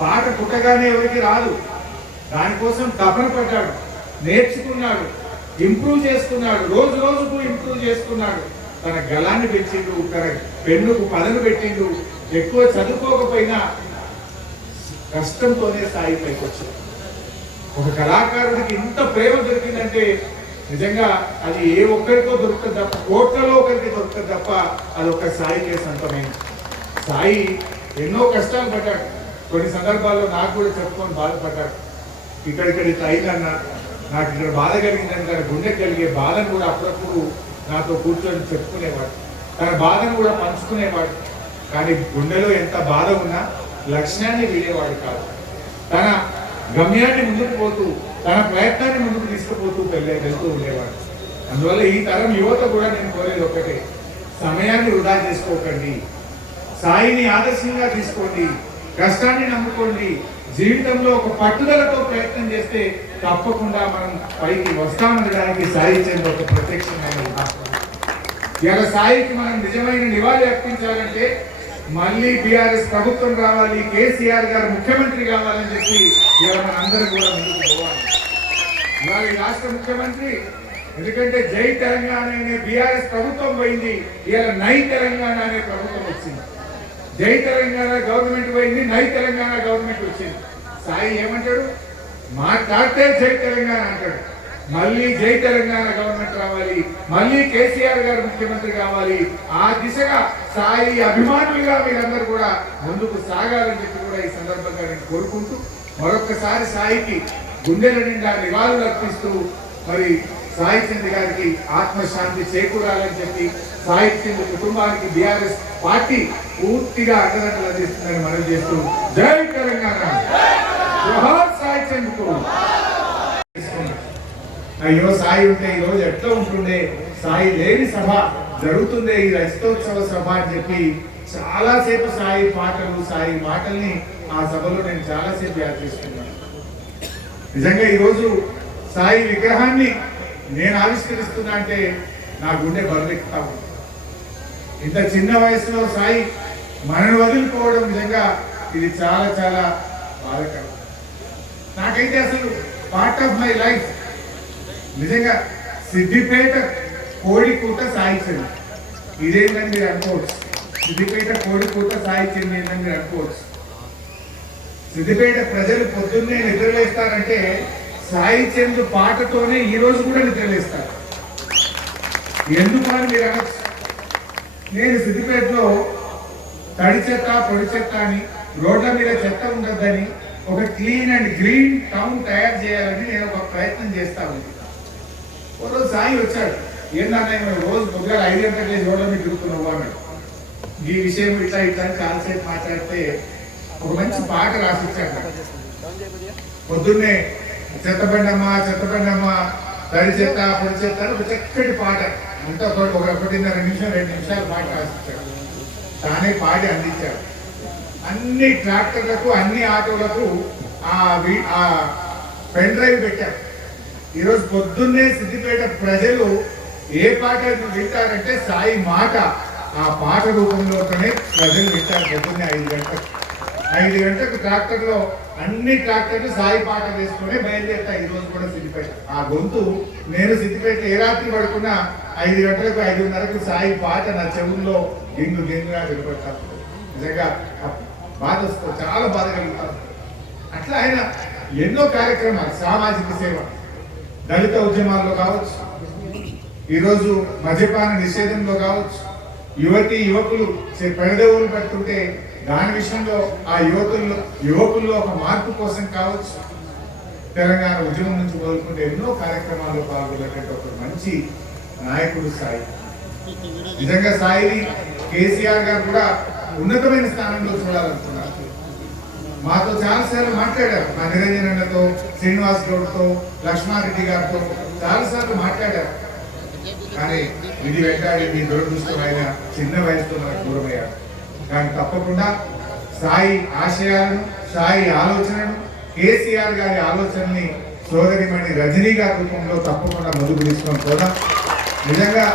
పాట పుట్టగానే ఎవరికి రాదు, దానికోసం తపన పడ్డాడు, నేర్చుకున్నాడు, ఇంప్రూవ్ చేసుకున్నాడు, రోజు రోజుకు ఇంప్రూవ్ చేసుకున్నాడు. తన గలాన్ని పెంచిండు, తన పెన్నుకు పదను పెట్టిండు. ఎక్కువ చదువుకోకపోయినా కష్టంతోనే సాయి పైకి వచ్చాడు. ఒక కళాకారుడికి ఇంత ప్రేమ దొరికిందంటే నిజంగా అది ఏ ఒక్కరికో దొరుకుతుంది తప్ప, కోట్లలో ఒకరికి దొరుకుతుంది తప్ప, అది ఒక సాయికే సొంతమైంది. సాయి ఎన్నో కష్టాలు పడ్డాడు. కొన్ని సందర్భాల్లో నాకు కూడా చెప్పుకొని బాధపడ్డాడు. ఇక్కడిక్కడ ఇట్లా అయిందన్న, నాకు ఇక్కడ బాధ కలిగిందని తన గుండె కలిగే బాధను కూడా అప్పుడప్పుడు నాతో కూర్చొని చెప్పుకునేవాడు, తన బాధను కూడా పంచుకునేవాడు. కానీ గుండెలో ఎంత బాధ ఉన్నా లక్ష్యాన్ని వీడేవాడు కాదు. తన గమ్యాన్ని ముందుకు పోతూ, తన ప్రయత్నాన్ని ముందుకు తీసుకుపోతూ వెళ్తూ ఉండేవాడు. అందువల్ల ఈ తరం యువత కూడా నేను కోరేది ఒకటే, సమయాన్ని వృధా చేసుకోకండి, సాయిని ఆదర్శంగా తీసుకోండి, కష్టాన్ని నమ్ముకోండి. జీవితంలో ఒక పట్టుదలతో ప్రయత్నం చేస్తే తప్పకుండా మనం పైకి వస్తామనడానికి సాయి చంద్ర ఒక ప్రత్యక్షమైన ఉదాహరణ. ఇలా సాయికి మనం నిజమైన నివాళి అర్పించాలంటే మళ్ళీ బీఆర్ఎస్ ప్రభుత్వం రావాలి, కేసీఆర్ గారు ముఖ్యమంత్రి కావాలని చెప్పి ఇలా మన అందరూ కూడా ముందుకు పోవాలి. ఇవాళ ఈ రాష్ట్ర ముఖ్యమంత్రి, ఎందుకంటే జై తెలంగాణ అనే బీఆర్ఎస్ ప్రభుత్వం పోయింది, ఇలా నై తెలంగాణ అనే ప్రభుత్వం వచ్చింది. జై తెలంగాణ గవర్నమెంట్ పోయింది, నై తెలంగాణ గవర్నమెంట్ వచ్చింది. సాయి ఏమంటాడు? మాట్లాడితే జై తెలంగాణ అంటాడు. మళ్ళీ జై తెలంగాణ గవర్నమెంట్ రావాలి, మళ్ళీ కేసీఆర్ గారు ముఖ్యమంత్రి కావాలి. ఆ దిశగా సాయి అభిమానులుగా మీరందరూ కూడా ముందుకు సాగాలని చెప్పి కూడా ఈ సందర్భంగా నేను కోరుకుంటూ, మరొకసారి సాయికి గుండెల నిండా నివాళులు అర్పిస్తూ, మరి సాయి చంద్ గారికి ఆత్మశాంతి చేకూరాలని చెప్పి సాయి చంద్ కుటుంబానికి బీఆర్ఎస్ పార్టీ పూర్తిగా అండదండలు అందిస్తుందని మనవి చేస్తూ, జై తెలంగాణ, జోహార్ సాయి చంద్ కు. అయ్యో సాయి ఉంటే ఈ రోజు ఎట్లా ఉంటుండే, సాయి లేని సభ జరుగుతుండే ఈ రజతోత్సవ సభ అని చెప్పి చాలాసేపు సాయి పాటలు, సాయి మాటల్ని ఆ సభలో నేను చాలాసేపు యాద్ చేసుకున్నాను. నిజంగా ఈరోజు సాయి విగ్రహాన్ని నేను ఆవిష్కరిస్తున్నా అంటే నా గుండె బరువెక్కుతా ఉంది. ఇంత చిన్న వయసులో సాయి మనను వదిలిపోవడం నిజంగా ఇది చాలా చాలా బాధకరం. నాకైతే అసలు పార్ట్ ఆఫ్ మై లైఫ్ నిజంగా సిద్దిపేట కోడికూట సాయి చంద్ ఇదేంటని మీరు అనుకోవచ్చు. సిద్దిపేట కోడికూట సాయి చంద్ ఏంటని మీరు అనుకోవచ్చు. సిద్దిపేట ప్రజలు పొద్దున్నే నిద్రలేస్తారంటే సాయి చంద్ పాటతోనే ఈ రోజు కూడా నిద్రలేస్తారు. ఎందుకు అని మీరు అనొచ్చు. నేను సిద్దిపేటలో తడి చెత్త, పొడి చెత్త అని, రోడ్ల మీద చెత్త ఉండద్దని, ఒక క్లీన్ అండ్ గ్రీన్ టౌన్ తయారు చేయాలని నేను ఒక ప్రయత్నం చేస్తా ఉంది. ఒకరోజు సాయి వచ్చాడు, ఏంటన్నా మేము రోజు పొద్దుగా 5 గంటలకు లేచి రోడ్ల మీద తిరుగుతున్నావు అన్నాడు. ఈ విషయం ఇట్లా ఇట్లా చాలాసేపు మాట్లాడితే ఒక మంచి పాట రాసిచ్చాడు. పొద్దున్నే చెత్తబండమ్మ చెత్తబండమ్మ, తడి చెత్త పొడి చెత్త అని ఒక చక్కటి పాట అంతా 1.5 నిమిషం 2 నిమిషాలు పాట రాసిచ్చాడు. తానే పాడి అందించాడు. అన్ని ట్రాక్టర్లకు, అన్ని ఆటోలకు ఆ పెన్ డ్రైవ్ పెట్టారు. ఈరోజు పొద్దున్నే సిద్దిపేట ప్రజలు ఏ పాట వింటారంటే సాయి మాట, ఆ పాట రూపంలోనే ప్రజలు వింటారు. పొద్దున్నే 5 గంటలకు ట్రాక్టర్లో అన్ని ట్రాక్టర్లు సాయి పాట వేసుకునే బయలుదేరుతాయి. ఈ రోజు కూడా సిద్దిపేట ఆ గొంతు, నేను సిద్దిపేట ఏ రాత్రి పడుకున్నా 5 గంటలకు 5:30కు సాయి పాట నా చెవుల్లో గింగు గింగుగా వినపడతాను. నిజంగా బాధ వస్తుంది, చాలా బాధ కలుగుతాను. అట్లా ఆయన ఎన్నో కార్యక్రమాలు, సామాజిక సేవ, దళిత ఉద్యమాల్లో కావచ్చు, ఈరోజు మద్యపాన నిషేధంలో కావచ్చు, యువతి యువకులు పెడదవులు పెడుతుంటే దాని విషయంలో ఆ యువకుల్లో ఒక మార్పు కోసం కావచ్చు, తెలంగాణ ఉద్యమం నుంచి మొదలుకుంటే ఎన్నో కార్యక్రమాల్లో పాల్గొనేటువంటి ఒక మంచి నాయకుడు సాయి. నిజంగా సాయిని కేసీఆర్ గారు కూడా ఉన్నతమైన స్థానంలో చూడాలనుకున్నారు. మాతో చాలాసార్లు మాట్లాడారు, మా నిరంజన్ అన్నతో, శ్రీనివాస్ గౌడ్తో, లక్ష్మారెడ్డి గారితో చాలాసార్లు మాట్లాడారు. కానీ విధి వెంటాడి మీ దురదృష్టం ఆయన చిన్న వయసులో మనకు దూరమయ్యారు. కానీ తప్పకుండా సాయి ఆశయాలను, సాయి ఆలోచనను, కేసీఆర్ గారి ఆలోచనని సోదరిమణి రజనీ గారి రూపంలో తప్పకుండా ముందుకు తీసుకొని పోదాం. నిజంగా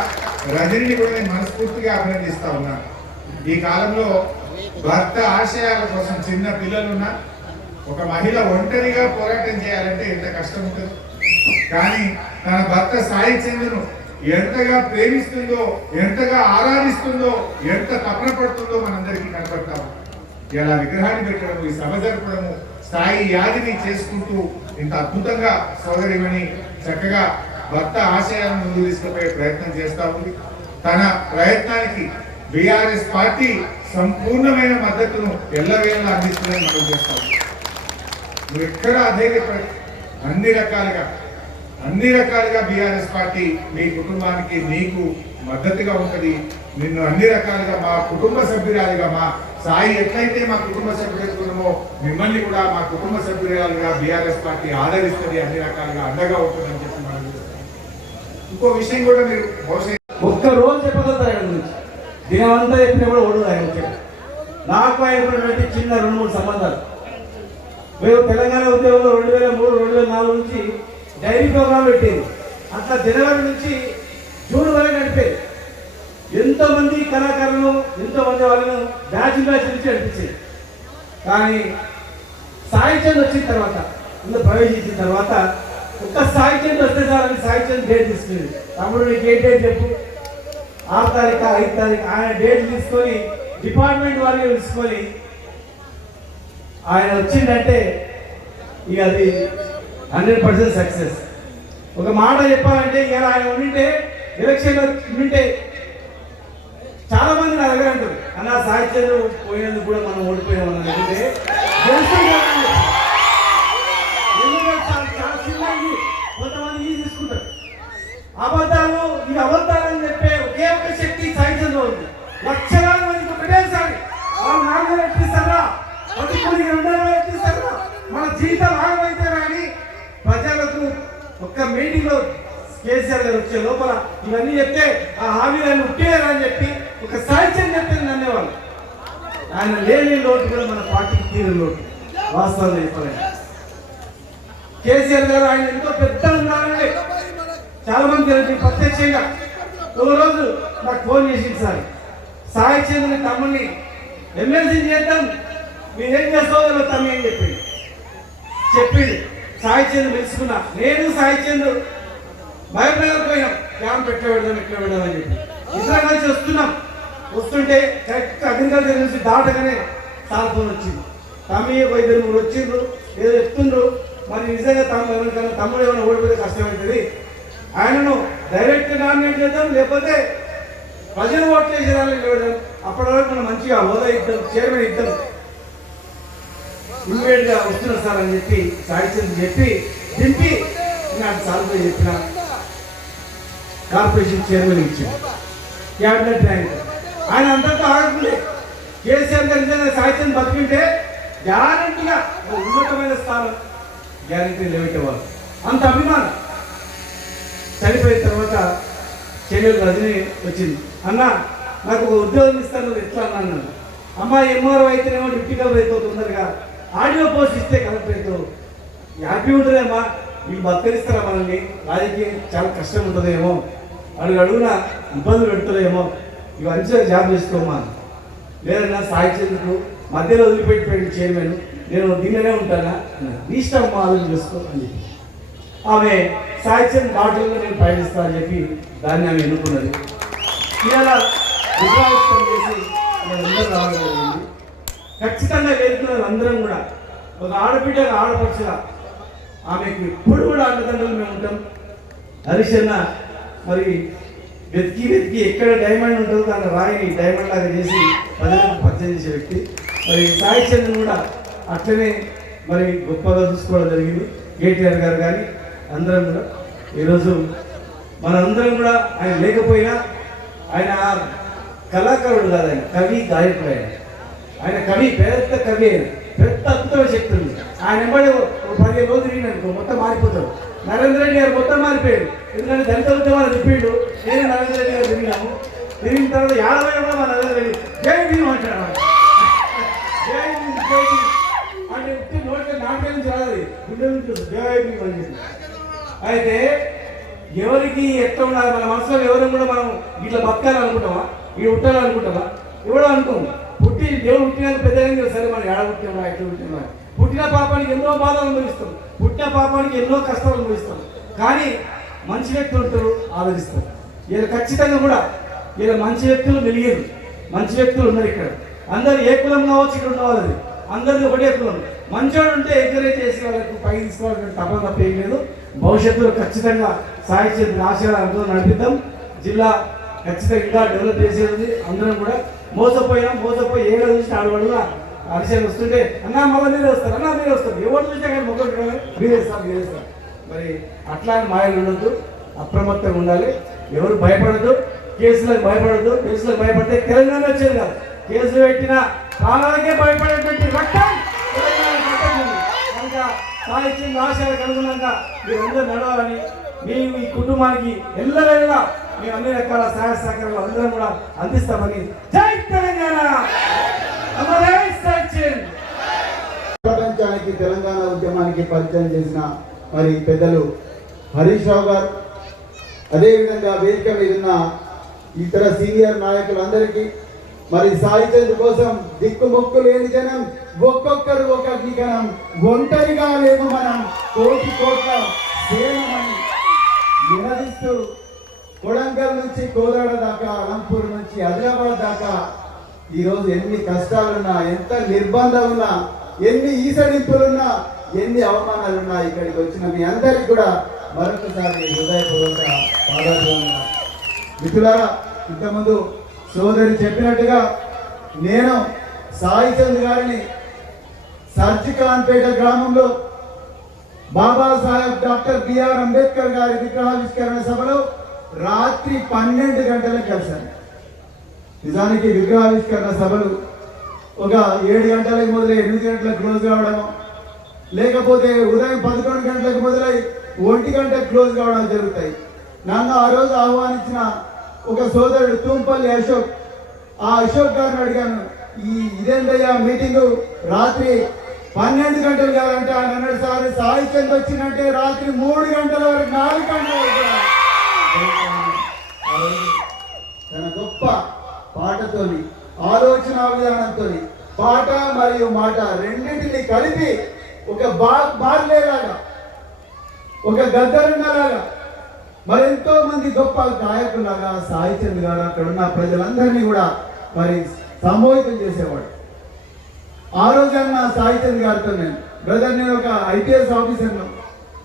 రజనీని కూడా నేను మనస్ఫూర్తిగా అభినందిస్తా ఉన్నాను. ఈ కాలంలో భర్త ఆశయాల కోసం చిన్న పిల్లలున్నా ఒక మహిళ ఒంటరిగా పోరాటం చేయాలంటే ఎంత కష్టం ఉంటుంది. కానీ తన భర్త సాయి చంద్ను ఎంతగా ప్రేమిస్తుందో, ఎంతగా ఆరాధిస్తుందో, ఎంత తపన పడుతుందో మనందరికీ కనపడతాము. ఇలా విగ్రహాన్ని పెట్టడము, ఈ సభ జరపడము, స్థాయి యాదిని చేసుకుంటూ ఇంత అద్భుతంగా సోదరిమణి చక్కగా భర్త ఆశయాలను ముందు తీసుకుపోయే ప్రయత్నం చేస్తా ఉంది. తన ప్రయత్నానికి బీఆర్ఎస్ పార్టీ సంపూర్ణమైన మద్దతును ఎల్లవేళలా అందిస్తుందని మనం చేస్తాం. నువ్వు ఎక్కడ అధైర్యపడ, అన్ని రకాలుగా బీఆర్ఎస్ పార్టీ మీ కుటుంబానికి నీకు మద్దతుగా ఉంటుంది. నిన్ను అన్ని రకాలుగా మా కుటుంబ సభ్యురాలుగా, మా సాయి ఎట్లయితే మా కుటుంబ సభ్యులున్నామో మిమ్మల్ని కూడా మా కుటుంబ సభ్యురాలుగా బీఆర్ఎస్ పార్టీ ఆదరిస్తుంది, అన్ని రకాలుగా అండగా ఉంటుందని చెప్పి మనం చూస్తాం. ఇంకో విషయం కూడా మీరు బహుశా ఒక్క రోజు చెప్పగలుగుతారు ఆయన గురించి, దినమంతా చెప్పినా కూడా ఓడదు ఆయన వచ్చాడు. నాకు అయినటువంటి చిన్న 2-3 సంబంధాలు. మేము తెలంగాణ ఉద్యోగంలో 2003, 2004 నుంచి డైరీ ప్రోగ్రాం పెట్టేది. అట్లా జనవరి నుంచి జూన్ వరకు నడిపేది. ఎంతోమంది కళాకారులను, ఎంతోమంది వాళ్ళను బ్యాచ్ నుంచి నడిపించేది. కానీ సాయి చంద్ వచ్చిన తర్వాత, ఇందులో ప్రవేశించిన తర్వాత ఒక్క సాయి చంద్ వస్తే సార్ సాయి చంద్ డేట్ తీసుకునేది. తమ్ముడు నీకు ఏ డేట్ చెప్పు, 6 తారీఖు 5 తారీఖు ఆయన డేట్ తీసుకొని డిపార్ట్మెంట్ వారికి తీసుకొని ఆయన వచ్చిందంటే ఇక అది 100% సక్సెస్. ఒక మాట చెప్పాలంటే ఇలా ఆయన ఉండింటే, ఎలక్షన్లో ఉండింటే చాలా మంది నా దగ్గర అంటారు, అన్న సాహిత్యాలు పోయినందుకు కూడా మనం ఓడిపోయాం అంటే కొంతమంది ఈ తీసుకుంటారు. అబద్ధాలు, ఈ అబద్ధాలని చెప్పే ఒకే ఒక శక్తి సాహిత్యంలో ఉంది. లక్షలాది మందికి ఒకటేసారి వాళ్ళు 4 ఎట్టిస్తారా, 10 ఎట్టిస్తారా, మన జీవితం ఆగమైతే కానీ ప్రజలకు ఒక్క మీటింగ్లో కేసీఆర్ గారు వచ్చే లోపల ఇవన్నీ చెప్తే ఆ హామీలను ఉట్టేయాలని చెప్పి ఒక సాహిత్యం చెప్తే నమ్మేవాళ్ళు. ఆయన లేని లోటు కూడా మన పార్టీకి తీరు లోటు. వాస్తవంగా చెప్పాలంటే కేసీఆర్ గారు ఆయన ఎంతో పెద్ద ఉన్నారండి. చాలా మంది తెలియదు. ప్రత్యక్షంగా ఒక రోజు నాకు ఫోన్ చేసింది, సార్ సాయి చంద్రుని తమ్ముడిని ఎమ్మెల్సీ చేద్దాం, మీరేం చేస్తావు తమ్మి అని చెప్పిండు. సాయి చంద్రు తెలుసుకున్నా. నేను సాయి చంద్రు మహబూబ్నగర్ పోయినాం, క్యాంప్ ఎట్లా పెడదాం అని చెప్పి ఇద్దరం కలిసి వస్తుంటే కరెక్ట్ అగ్రికల్చర్ నుంచి దాటగానే సార్ ఫోన్ వచ్చింది. తమ్మి 2-3 వచ్చిండ్రు, ఏదో చెప్తుండ్రు, మరి నిజంగా తమ్ముడు ఏమైనా ఓడిపోతే కష్టమవుతుంది, ఆయనను డైరెక్ట్ నామినేట్ చేద్దాం, లేకపోతే ప్రజలు ఓట్లు వేసే దానికి పెడదాం, అప్పటి వరకు మనం మంచిగా హోదా ఇద్దాం, చైర్మన్ ఇద్దాం, ఇమ్మీడియట్గా వస్తున్నారు సార్ అని చెప్పి సాహిత్యం చెప్పి దింపి నాకు సార్తో చెప్పిన కార్పొరేషన్ చైర్మన్ ఇచ్చాడు, క్యాబినెట్ ర్యాంక్. ఆయన అంతటా ఆగకుండా కేసీఆర్ గారు నిజంగా సాహిత్యం బతికింటే గ్యారంటీగా ఉన్నతమైన స్థానం గ్యారంటీ నిలబెట్టేవారు. అంత అభిమానం. చనిపోయిన తర్వాత చెల్లెలు రజని వచ్చింది, అన్న నాకు ఒక ఉద్యోగం ఇస్తాను ఎట్లా అన్నాను. అమ్మాయి ఎంఆర్ఓ అయితేనేమో డిప్యూటీ కలెక్టర్ అవుతావు, తొందరగా ఆడియో పోస్ట్ ఇస్తే కలెక్టర్ అవుతావు, హ్యాపీ ఉంటుందేమో, వీళ్ళు బతికిస్తారా మనల్ని, రాజకీయం చాలా కష్టం ఉంటుందేమో, అడుగున ఇబ్బందులు పెడుతుందేమో, ఇవి మంచిగా జాబ్ చేసుకోమా. లేదన్నా సాయి చంద్రుడు మధ్యలో వదిలిపెట్టిపోయింది చైర్మన్, నేను దీనిలోనే ఉంటానా, నీ ఇష్టం ఆలోచన చేసుకో అని చెప్పి ఆమె సాయి చంద్ర బాటల్లో నేను పయనిస్తా అని చెప్పి దాన్ని ఆమె ఎన్నుకున్నది. ఇలా విశ్వాసం చేసి అందరూ రావడం జరిగింది. ఖచ్చితంగా వెళ్తున్నారు అందరం కూడా. ఒక ఆడబిడ్డ ఆడపడుచుగా ఆమెకు ఇప్పుడు కూడా అండదండలు మేము ఉంటాం. హరీష్ అన్న మరి వెతికి ఎక్కడ డైమండ్ ఉంటుందో దాన్ని రాయిని డైమండ్ లాగా చేసి ప్రజలకు పరిచయం చేసే వ్యక్తి. మరి సాయి చంద్ర కూడా అట్లనే మరి గొప్పగా చూసుకోవడం జరిగింది. కేటీఆర్ గారు కానీ అందరం కూడా ఈరోజు మనందరం కూడా ఆయన లేకపోయినా ఆయన కళాకారుడు కాదు, ఆయన కవి గాయకుడు. ఆయన కవి, పెద్ద కవి, ఆయన పెద్ద అద్భుతమైన శక్తి ఉంది. ఆయన ఎంబడి 15 రోజులు తిరిగిననుకో మొత్తం మారిపోతాడు. నరేంద్ర రెడ్డి గారు మొత్తం మారిపోయాడు. ఎందుకంటే దళిత ఉద్యమాలు తిప్పిండు. నేను నరేంద్ర రెడ్డి గారు తిరిగినాము. తిరిగిన తర్వాత 50 కూడా మా నరేంద్ర రెడ్డి జై భీమ్ అంటాడు. జై భీమ్ జై భీమ్ అంటే నోటి నాకే నుంచి రాదు, గుండె నుంచి జై భీమ్ అని చెప్పి. అయితే ఎవరికి ఎట్లా ఉండాలి మన మనసులో, ఎవరు కూడా మనం ఇట్లా బతకాలనుకుంటామా, ఇవి ఉంటాలనుకుంటామా, ఎవడో అనుకోము. పుట్టి దేవుడు పుట్టినాక పెద్దగా సరే మనం ఏడ పుట్టినా ఎట్లా పుట్టినా, పుట్టిన పాపానికి ఎన్నో బాధలు అనుభవిస్తాం, పుట్టిన పాపానికి ఎన్నో కష్టాలు అనుభవిస్తాం. కానీ మంచి వ్యక్తులు ఉంటారు, ఆలోచిస్తారు. వీళ్ళు ఖచ్చితంగా కూడా వీళ్ళ మంచి వ్యక్తులు వెలిగారు, మంచి వ్యక్తులు ఉన్నారు ఇక్కడ. అందరు ఏ కులం కావచ్చు, ఇక్కడ ఉన్న వాళ్ళది అందరిది ఒకటే కులం. మంచోడు ఉంటే ఎంకరేజ్ చేసి వాళ్ళకి పై తీసుకోవాలని తప్ప తప్ప ఏం లేదు. భవిష్యత్తులో ఖచ్చితంగా సాయి చంద్ర ఆశయాలు నడిపిద్దాం. జిల్లా ఖచ్చితంగా ఇంకా డెవలప్ చేసేది. అందరం కూడా మోసపోయి ఏదో చూసి ఆడవాళ్ళ అరిసెలు వస్తుంటే అన్నా మళ్ళీ మీరే వస్తారు, అన్నా మీరే వస్తారు, ఎవరు చూసినా కానీ మొక్కలు మీరేస్తారు. మరి అట్లా మాయలు ఉండొద్దు, అప్రమత్తంగా ఉండాలి. ఎవరు భయపడద్దు, కేసులకు భయపడద్దు. కేసులకు భయపడితే తెలంగాణ వచ్చేది కాదు. కేసులు పెట్టిన ప్రాణాలకే భయపడేటువంటి రక్తం తెలంగాణ కట్టబడింది. కనుక సాహిత్యం ఆశయాలకు అనుగుణంగా మీరందరూ నడవాలని, మీ కుటుంబానికి ఎల్లవేళలా మేము అన్ని రకాల సహాయ సహకారాలు అందరం కూడా అందిస్తామని. జై తెలంగాణ! ప్రపంచానికి తెలంగాణ ఉద్యమానికి పరిచయం చేసిన మరి పెద్దలు హరీష్ రావు గారు, అదేవిధంగా వేదిక మీద ఉన్న ఇతర సీనియర్ నాయకులందరికీ, మరి సాహిత్యం కోసం దిక్కుమొక్కు లేని జనం, ఒక్కొక్కరు ఒక అగ్నికణం, ఒంటరిగా లేము మనం, కోటి కోట్ల సేనమని నినదిస్తూ కొడంగల్ నుంచి కోదాడ దాకా, అలంపూర్ నుంచి ఆదిలాబాద్ దాకా ఈరోజు ఎన్ని కష్టాలున్నా, ఎంత నిర్బంధం ఉన్నా, ఎన్ని ఈసడింపులున్నా, ఎన్ని అవమానాలున్నా ఇక్కడికి వచ్చిన మీ అందరికి కూడా మరొకసారి హృదయపూర్వక పాదాభివందనాలు. మిత్రులారా, ఇంతకుముందు సోదరి చెప్పినట్టుగా నేను సాయిచంద్ గారిని సర్జికాన్పేట గ్రామంలో బాబాసాహెబ్ డాక్టర్ బిఆర్ అంబేద్కర్ గారి విగ్రహావిష్కరణ సభలో రాత్రి 12 గంటలకు కలిశాను. నిజానికి విగ్రహావిష్కరణ సభలు ఒక 7 గంటలకు మొదలై 8 గంటలకు క్లోజ్ కావడం, లేకపోతే ఉదయం 11 గంటలకు మొదలై 1 గంటకు క్లోజ్ కావడం జరుగుతాయి. నన్ను ఆ రోజు ఆహ్వానించిన ఒక సోదరుడు తూంపల్లి అశోక్, ఆ అశోక్ గారిని అడిగాను, ఇదేందయ్యా మీటింగు రాత్రి 12 గంటలు కాదంటే ఆయన అన్నాడు, సార్ సాహిత్యం వచ్చిందంటే రాత్రి 3 గంటల వరకు 4 గంటల వరకు. తన గొప్ప పాటతోని, ఆలోచన విధానంతో, పాట మరియు మాట రెండింటిని కలిపి ఒక బార్లేలాగా, ఒక గద్దరున్నలాగా, మరెంతో మంది గొప్ప గాయకులాగా సాహిత్యం గారు అక్కడ ఉన్న ప్రజలందరినీ కూడా మరి సమూహితం చేసేవాడు. ఆ రోజన్న సాహిత్యం గారితో బ్రదర్, నేను ఒక ఐపీఎస్ ఆఫీసర్ను,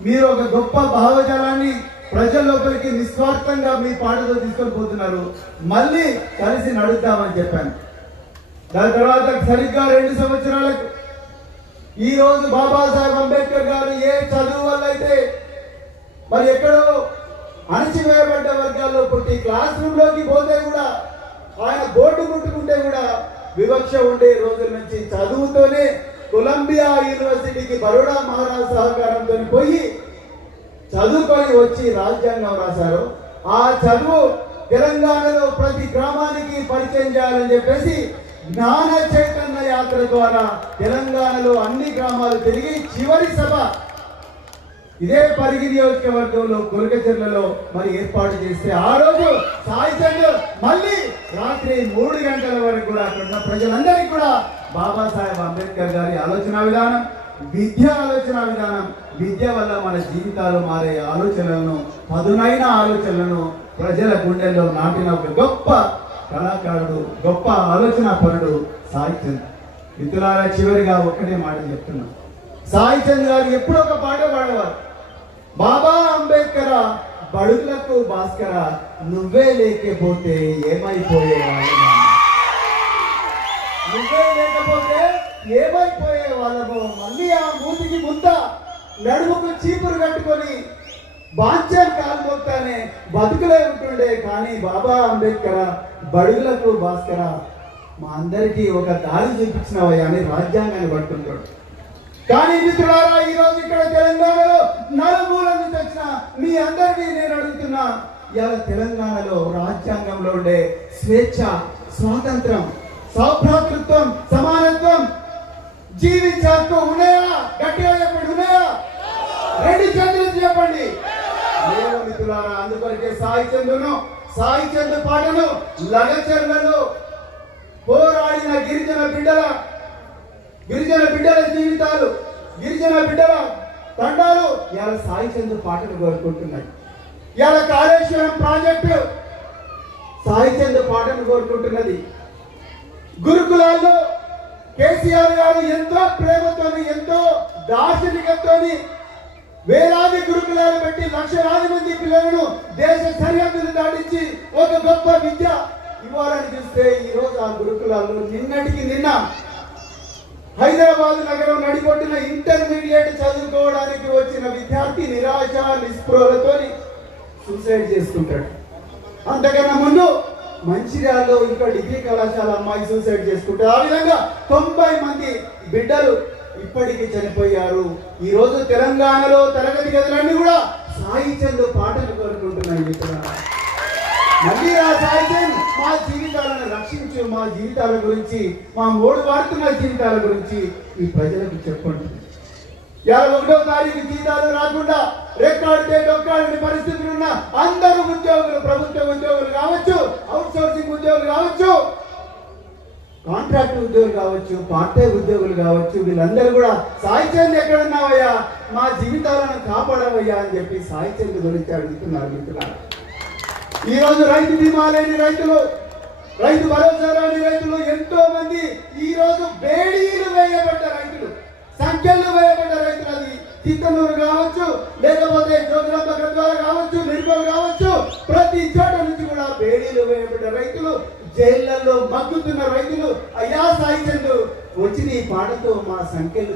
మీరు ఒక గొప్ప భావజాలాన్ని ప్రజల లోపలికి నిస్వార్థంగా మీ పాటతో తీసుకొని పోతున్నారు, మళ్ళీ కలిసి నడుద్దామని చెప్పాను. దాని తర్వాత సరిగ్గా 2 సంవత్సరాలకు ఈరోజు బాబాసాహెబ్ అంబేద్కర్ గారు ఏ చదువు వల్ల అయితే మరి ఎక్కడో అణచివేయబడ్డ వర్గాల్లో పుట్టి క్లాస్ రూమ్లోకి పోతే కూడా, ఆయన బోర్డు ముట్టుకుంటే కూడా వివక్ష ఉండే రోజుల నుంచి చదువుతోనే కొలంబియా యూనివర్సిటీకి బరోడా మహారాజ్ సహకారంతో పోయి చదువుకొని వచ్చి రాజ్యాంగం రాశారు. ఆ చదువు తెలంగాణలో ప్రతి గ్రామానికి పరిచయం చేయాలని చెప్పేసి జ్ఞాన చైతన్య యాత్ర ద్వారా తెలంగాణలో అన్ని గ్రామాలు తిరిగి చివరి సభ ఇదే పరిగి నియోజకవర్గంలో కొలకచెర్లలో మరి ఏర్పాటు చేస్తే, ఆ రోజు సాయిచంద్ మళ్ళీ రాత్రి 3 గంటల వరకు కూడా అక్కడ ఉన్న ప్రజలందరికీ కూడా బాబాసాహెబ్ అంబేద్కర్ గారి ఆలోచన విధానం, ఆలోచన విధానం, విద్య వల్ల మన జీవితాలు మారే ఆలోచనలను, పదునైన ఆలోచనలను ప్రజల గుండెల్లో నాటిన ఒక గొప్ప కళాకారుడు, గొప్ప ఆలోచన పరుడు సాయిచంద్. మిత్రులారా, చివరిగా ఒక్కటే మాట చెప్తున్నా, సాయిచంద్ గారు ఎప్పుడో ఒక పాట పాడేవారు, బాబా అంబేద్కర బడుగులకు భాస్కర, నువ్వే లేకపోతే ఏమైపోయేవాళ్ళము, నువ్వే లేకపోతే ఏమైపోయే వాళ్ళము. మళ్ళీ ఆ మూతికి ముద్ద, నడుముకు చీపురు కట్టుకొని బాంఛన్ కాల్మోక్తానే బతుకులే ఉంటుండే. కానీ బాబా అంబేద్కర బడుగులకు భాస్కర, మా అందరికీ ఒక దారి చూపించినవయ్యా అని రాజ్యాంగాన్ని పట్టుకుంటాడు. కానీ మిత్రులారా, ఈరోజు ఇక్కడ తెలంగాణలో నలుమూల నుంచి వచ్చిన మీ అందరినీ నేను అడుగుతున్నా, ఇవాళ తెలంగాణలో రాజ్యాంగంలో ఉండే స్వేచ్ఛ, స్వాతంత్రం, సౌభ్రాతృత్వం, సమానత్వం, జీవించే హక్కు ఉన్నాయా? గట్టిగా చెప్పండి, ఉన్నాయా? 2 చేతులు చెప్పండి. లేవు మిత్రులారా. అందుకొరకే సాయిచంద్ పాటను లగచర్లలో పోరాడిన గిరిజన బిడ్డల జీవితాలు, గిరిజన బిడ్డల తండాలు ఇవాళ సాయిచంద్ పాటను కోరుకుంటున్నాయి. ఇవాళ కాళేశ్వరం ప్రాజెక్టు సాయిచంద్ పాటను కోరుకుంటున్నది. గురుకులాల్లో కేసీఆర్ గారు ఎంతో ప్రేమతోని, ఎంతో దార్శనికతోని వేలాది గురుకులాలు పెట్టి లక్షలాది మంది పిల్లలను దేశ సరిహద్దులు దాటించి ఒక గొప్ప విద్య ఇవ్వాలని చూస్తే ఈ రోజు ఆ గురుకులాల్లో నిన్నటికి నిన్న హైదరాబాద్ నగరం నడిబొడ్డున ఇంటర్మీడియట్ చదువుకోవడానికి వచ్చిన విద్యార్థి నిరాశ నిస్పృహలతో సూసైడ్ చేసుకుంటాడు. అంతకన్నా ముందు మంచిర్యాలలో ఇంకా డిగ్రీ కళాశాల అమ్మాయి సూసైడ్ చేసుకుంటారు. ఆ విధంగా 90 మంది బిడ్డలు ఇప్పటికీ చనిపోయారు. ఈ రోజు తెలంగాణలో తరగతి గదులన్నీ కూడా సాయి చంద్ పాటలు కోరుకుంటున్నాయి. మళ్ళీ ఆ సాయి చంద్ మా జీవితాలను రక్షించు, మా జీవితాల గురించి, మా మూడు వాడుతున్న జీవితాల గురించి ఈ ప్రజలకు చెప్పండి. 51వ తారీఖు జీతాలు రాకుండా రెక్కాడితే డొక్కాడని పరిస్థితులు ఉన్న అందరూ ఉద్యోగులు, ప్రభుత్వ ఉద్యోగులు కావచ్చు, అవుట్ సోర్సింగ్ ఉద్యోగులు కావచ్చు, కాంట్రాక్ట్ ఉద్యోగులు కావచ్చు, పార్ట్ టైం ఉద్యోగులు కావచ్చు, వీళ్ళందరూ కూడా సాయి చంద్ ఎక్కడున్నావయ్యా, మా జీవితాలను కాపాడవయ్యా అని చెప్పి సాయి చంద్ గురించి అడుగుతున్నారు మిత్రులారా. ఈ రోజు రైతు బీమా లేని రైతులు, రైతు భరోసా రాని రైతులు ఎంతో మంది ఈ రోజు బేడీలు వేయబడ్డ రైతులు, సంఖ్యలు వేయబడ్డ రైతులు, అది చిత్తనూరు కావచ్చు, లేకపోతే జోగులాంబ గద్వాల కావచ్చు, నిర్మల్ కావచ్చు, ప్రతి చోట నుంచి కూడా బేడీలు వేయబడ్డ రైతులు, జైళ్లలో మగ్గుతున్న రైతులు, అయ్యా సాయి చంద్ వచ్చిన ఈ పాటతో మా సంఖ్యలు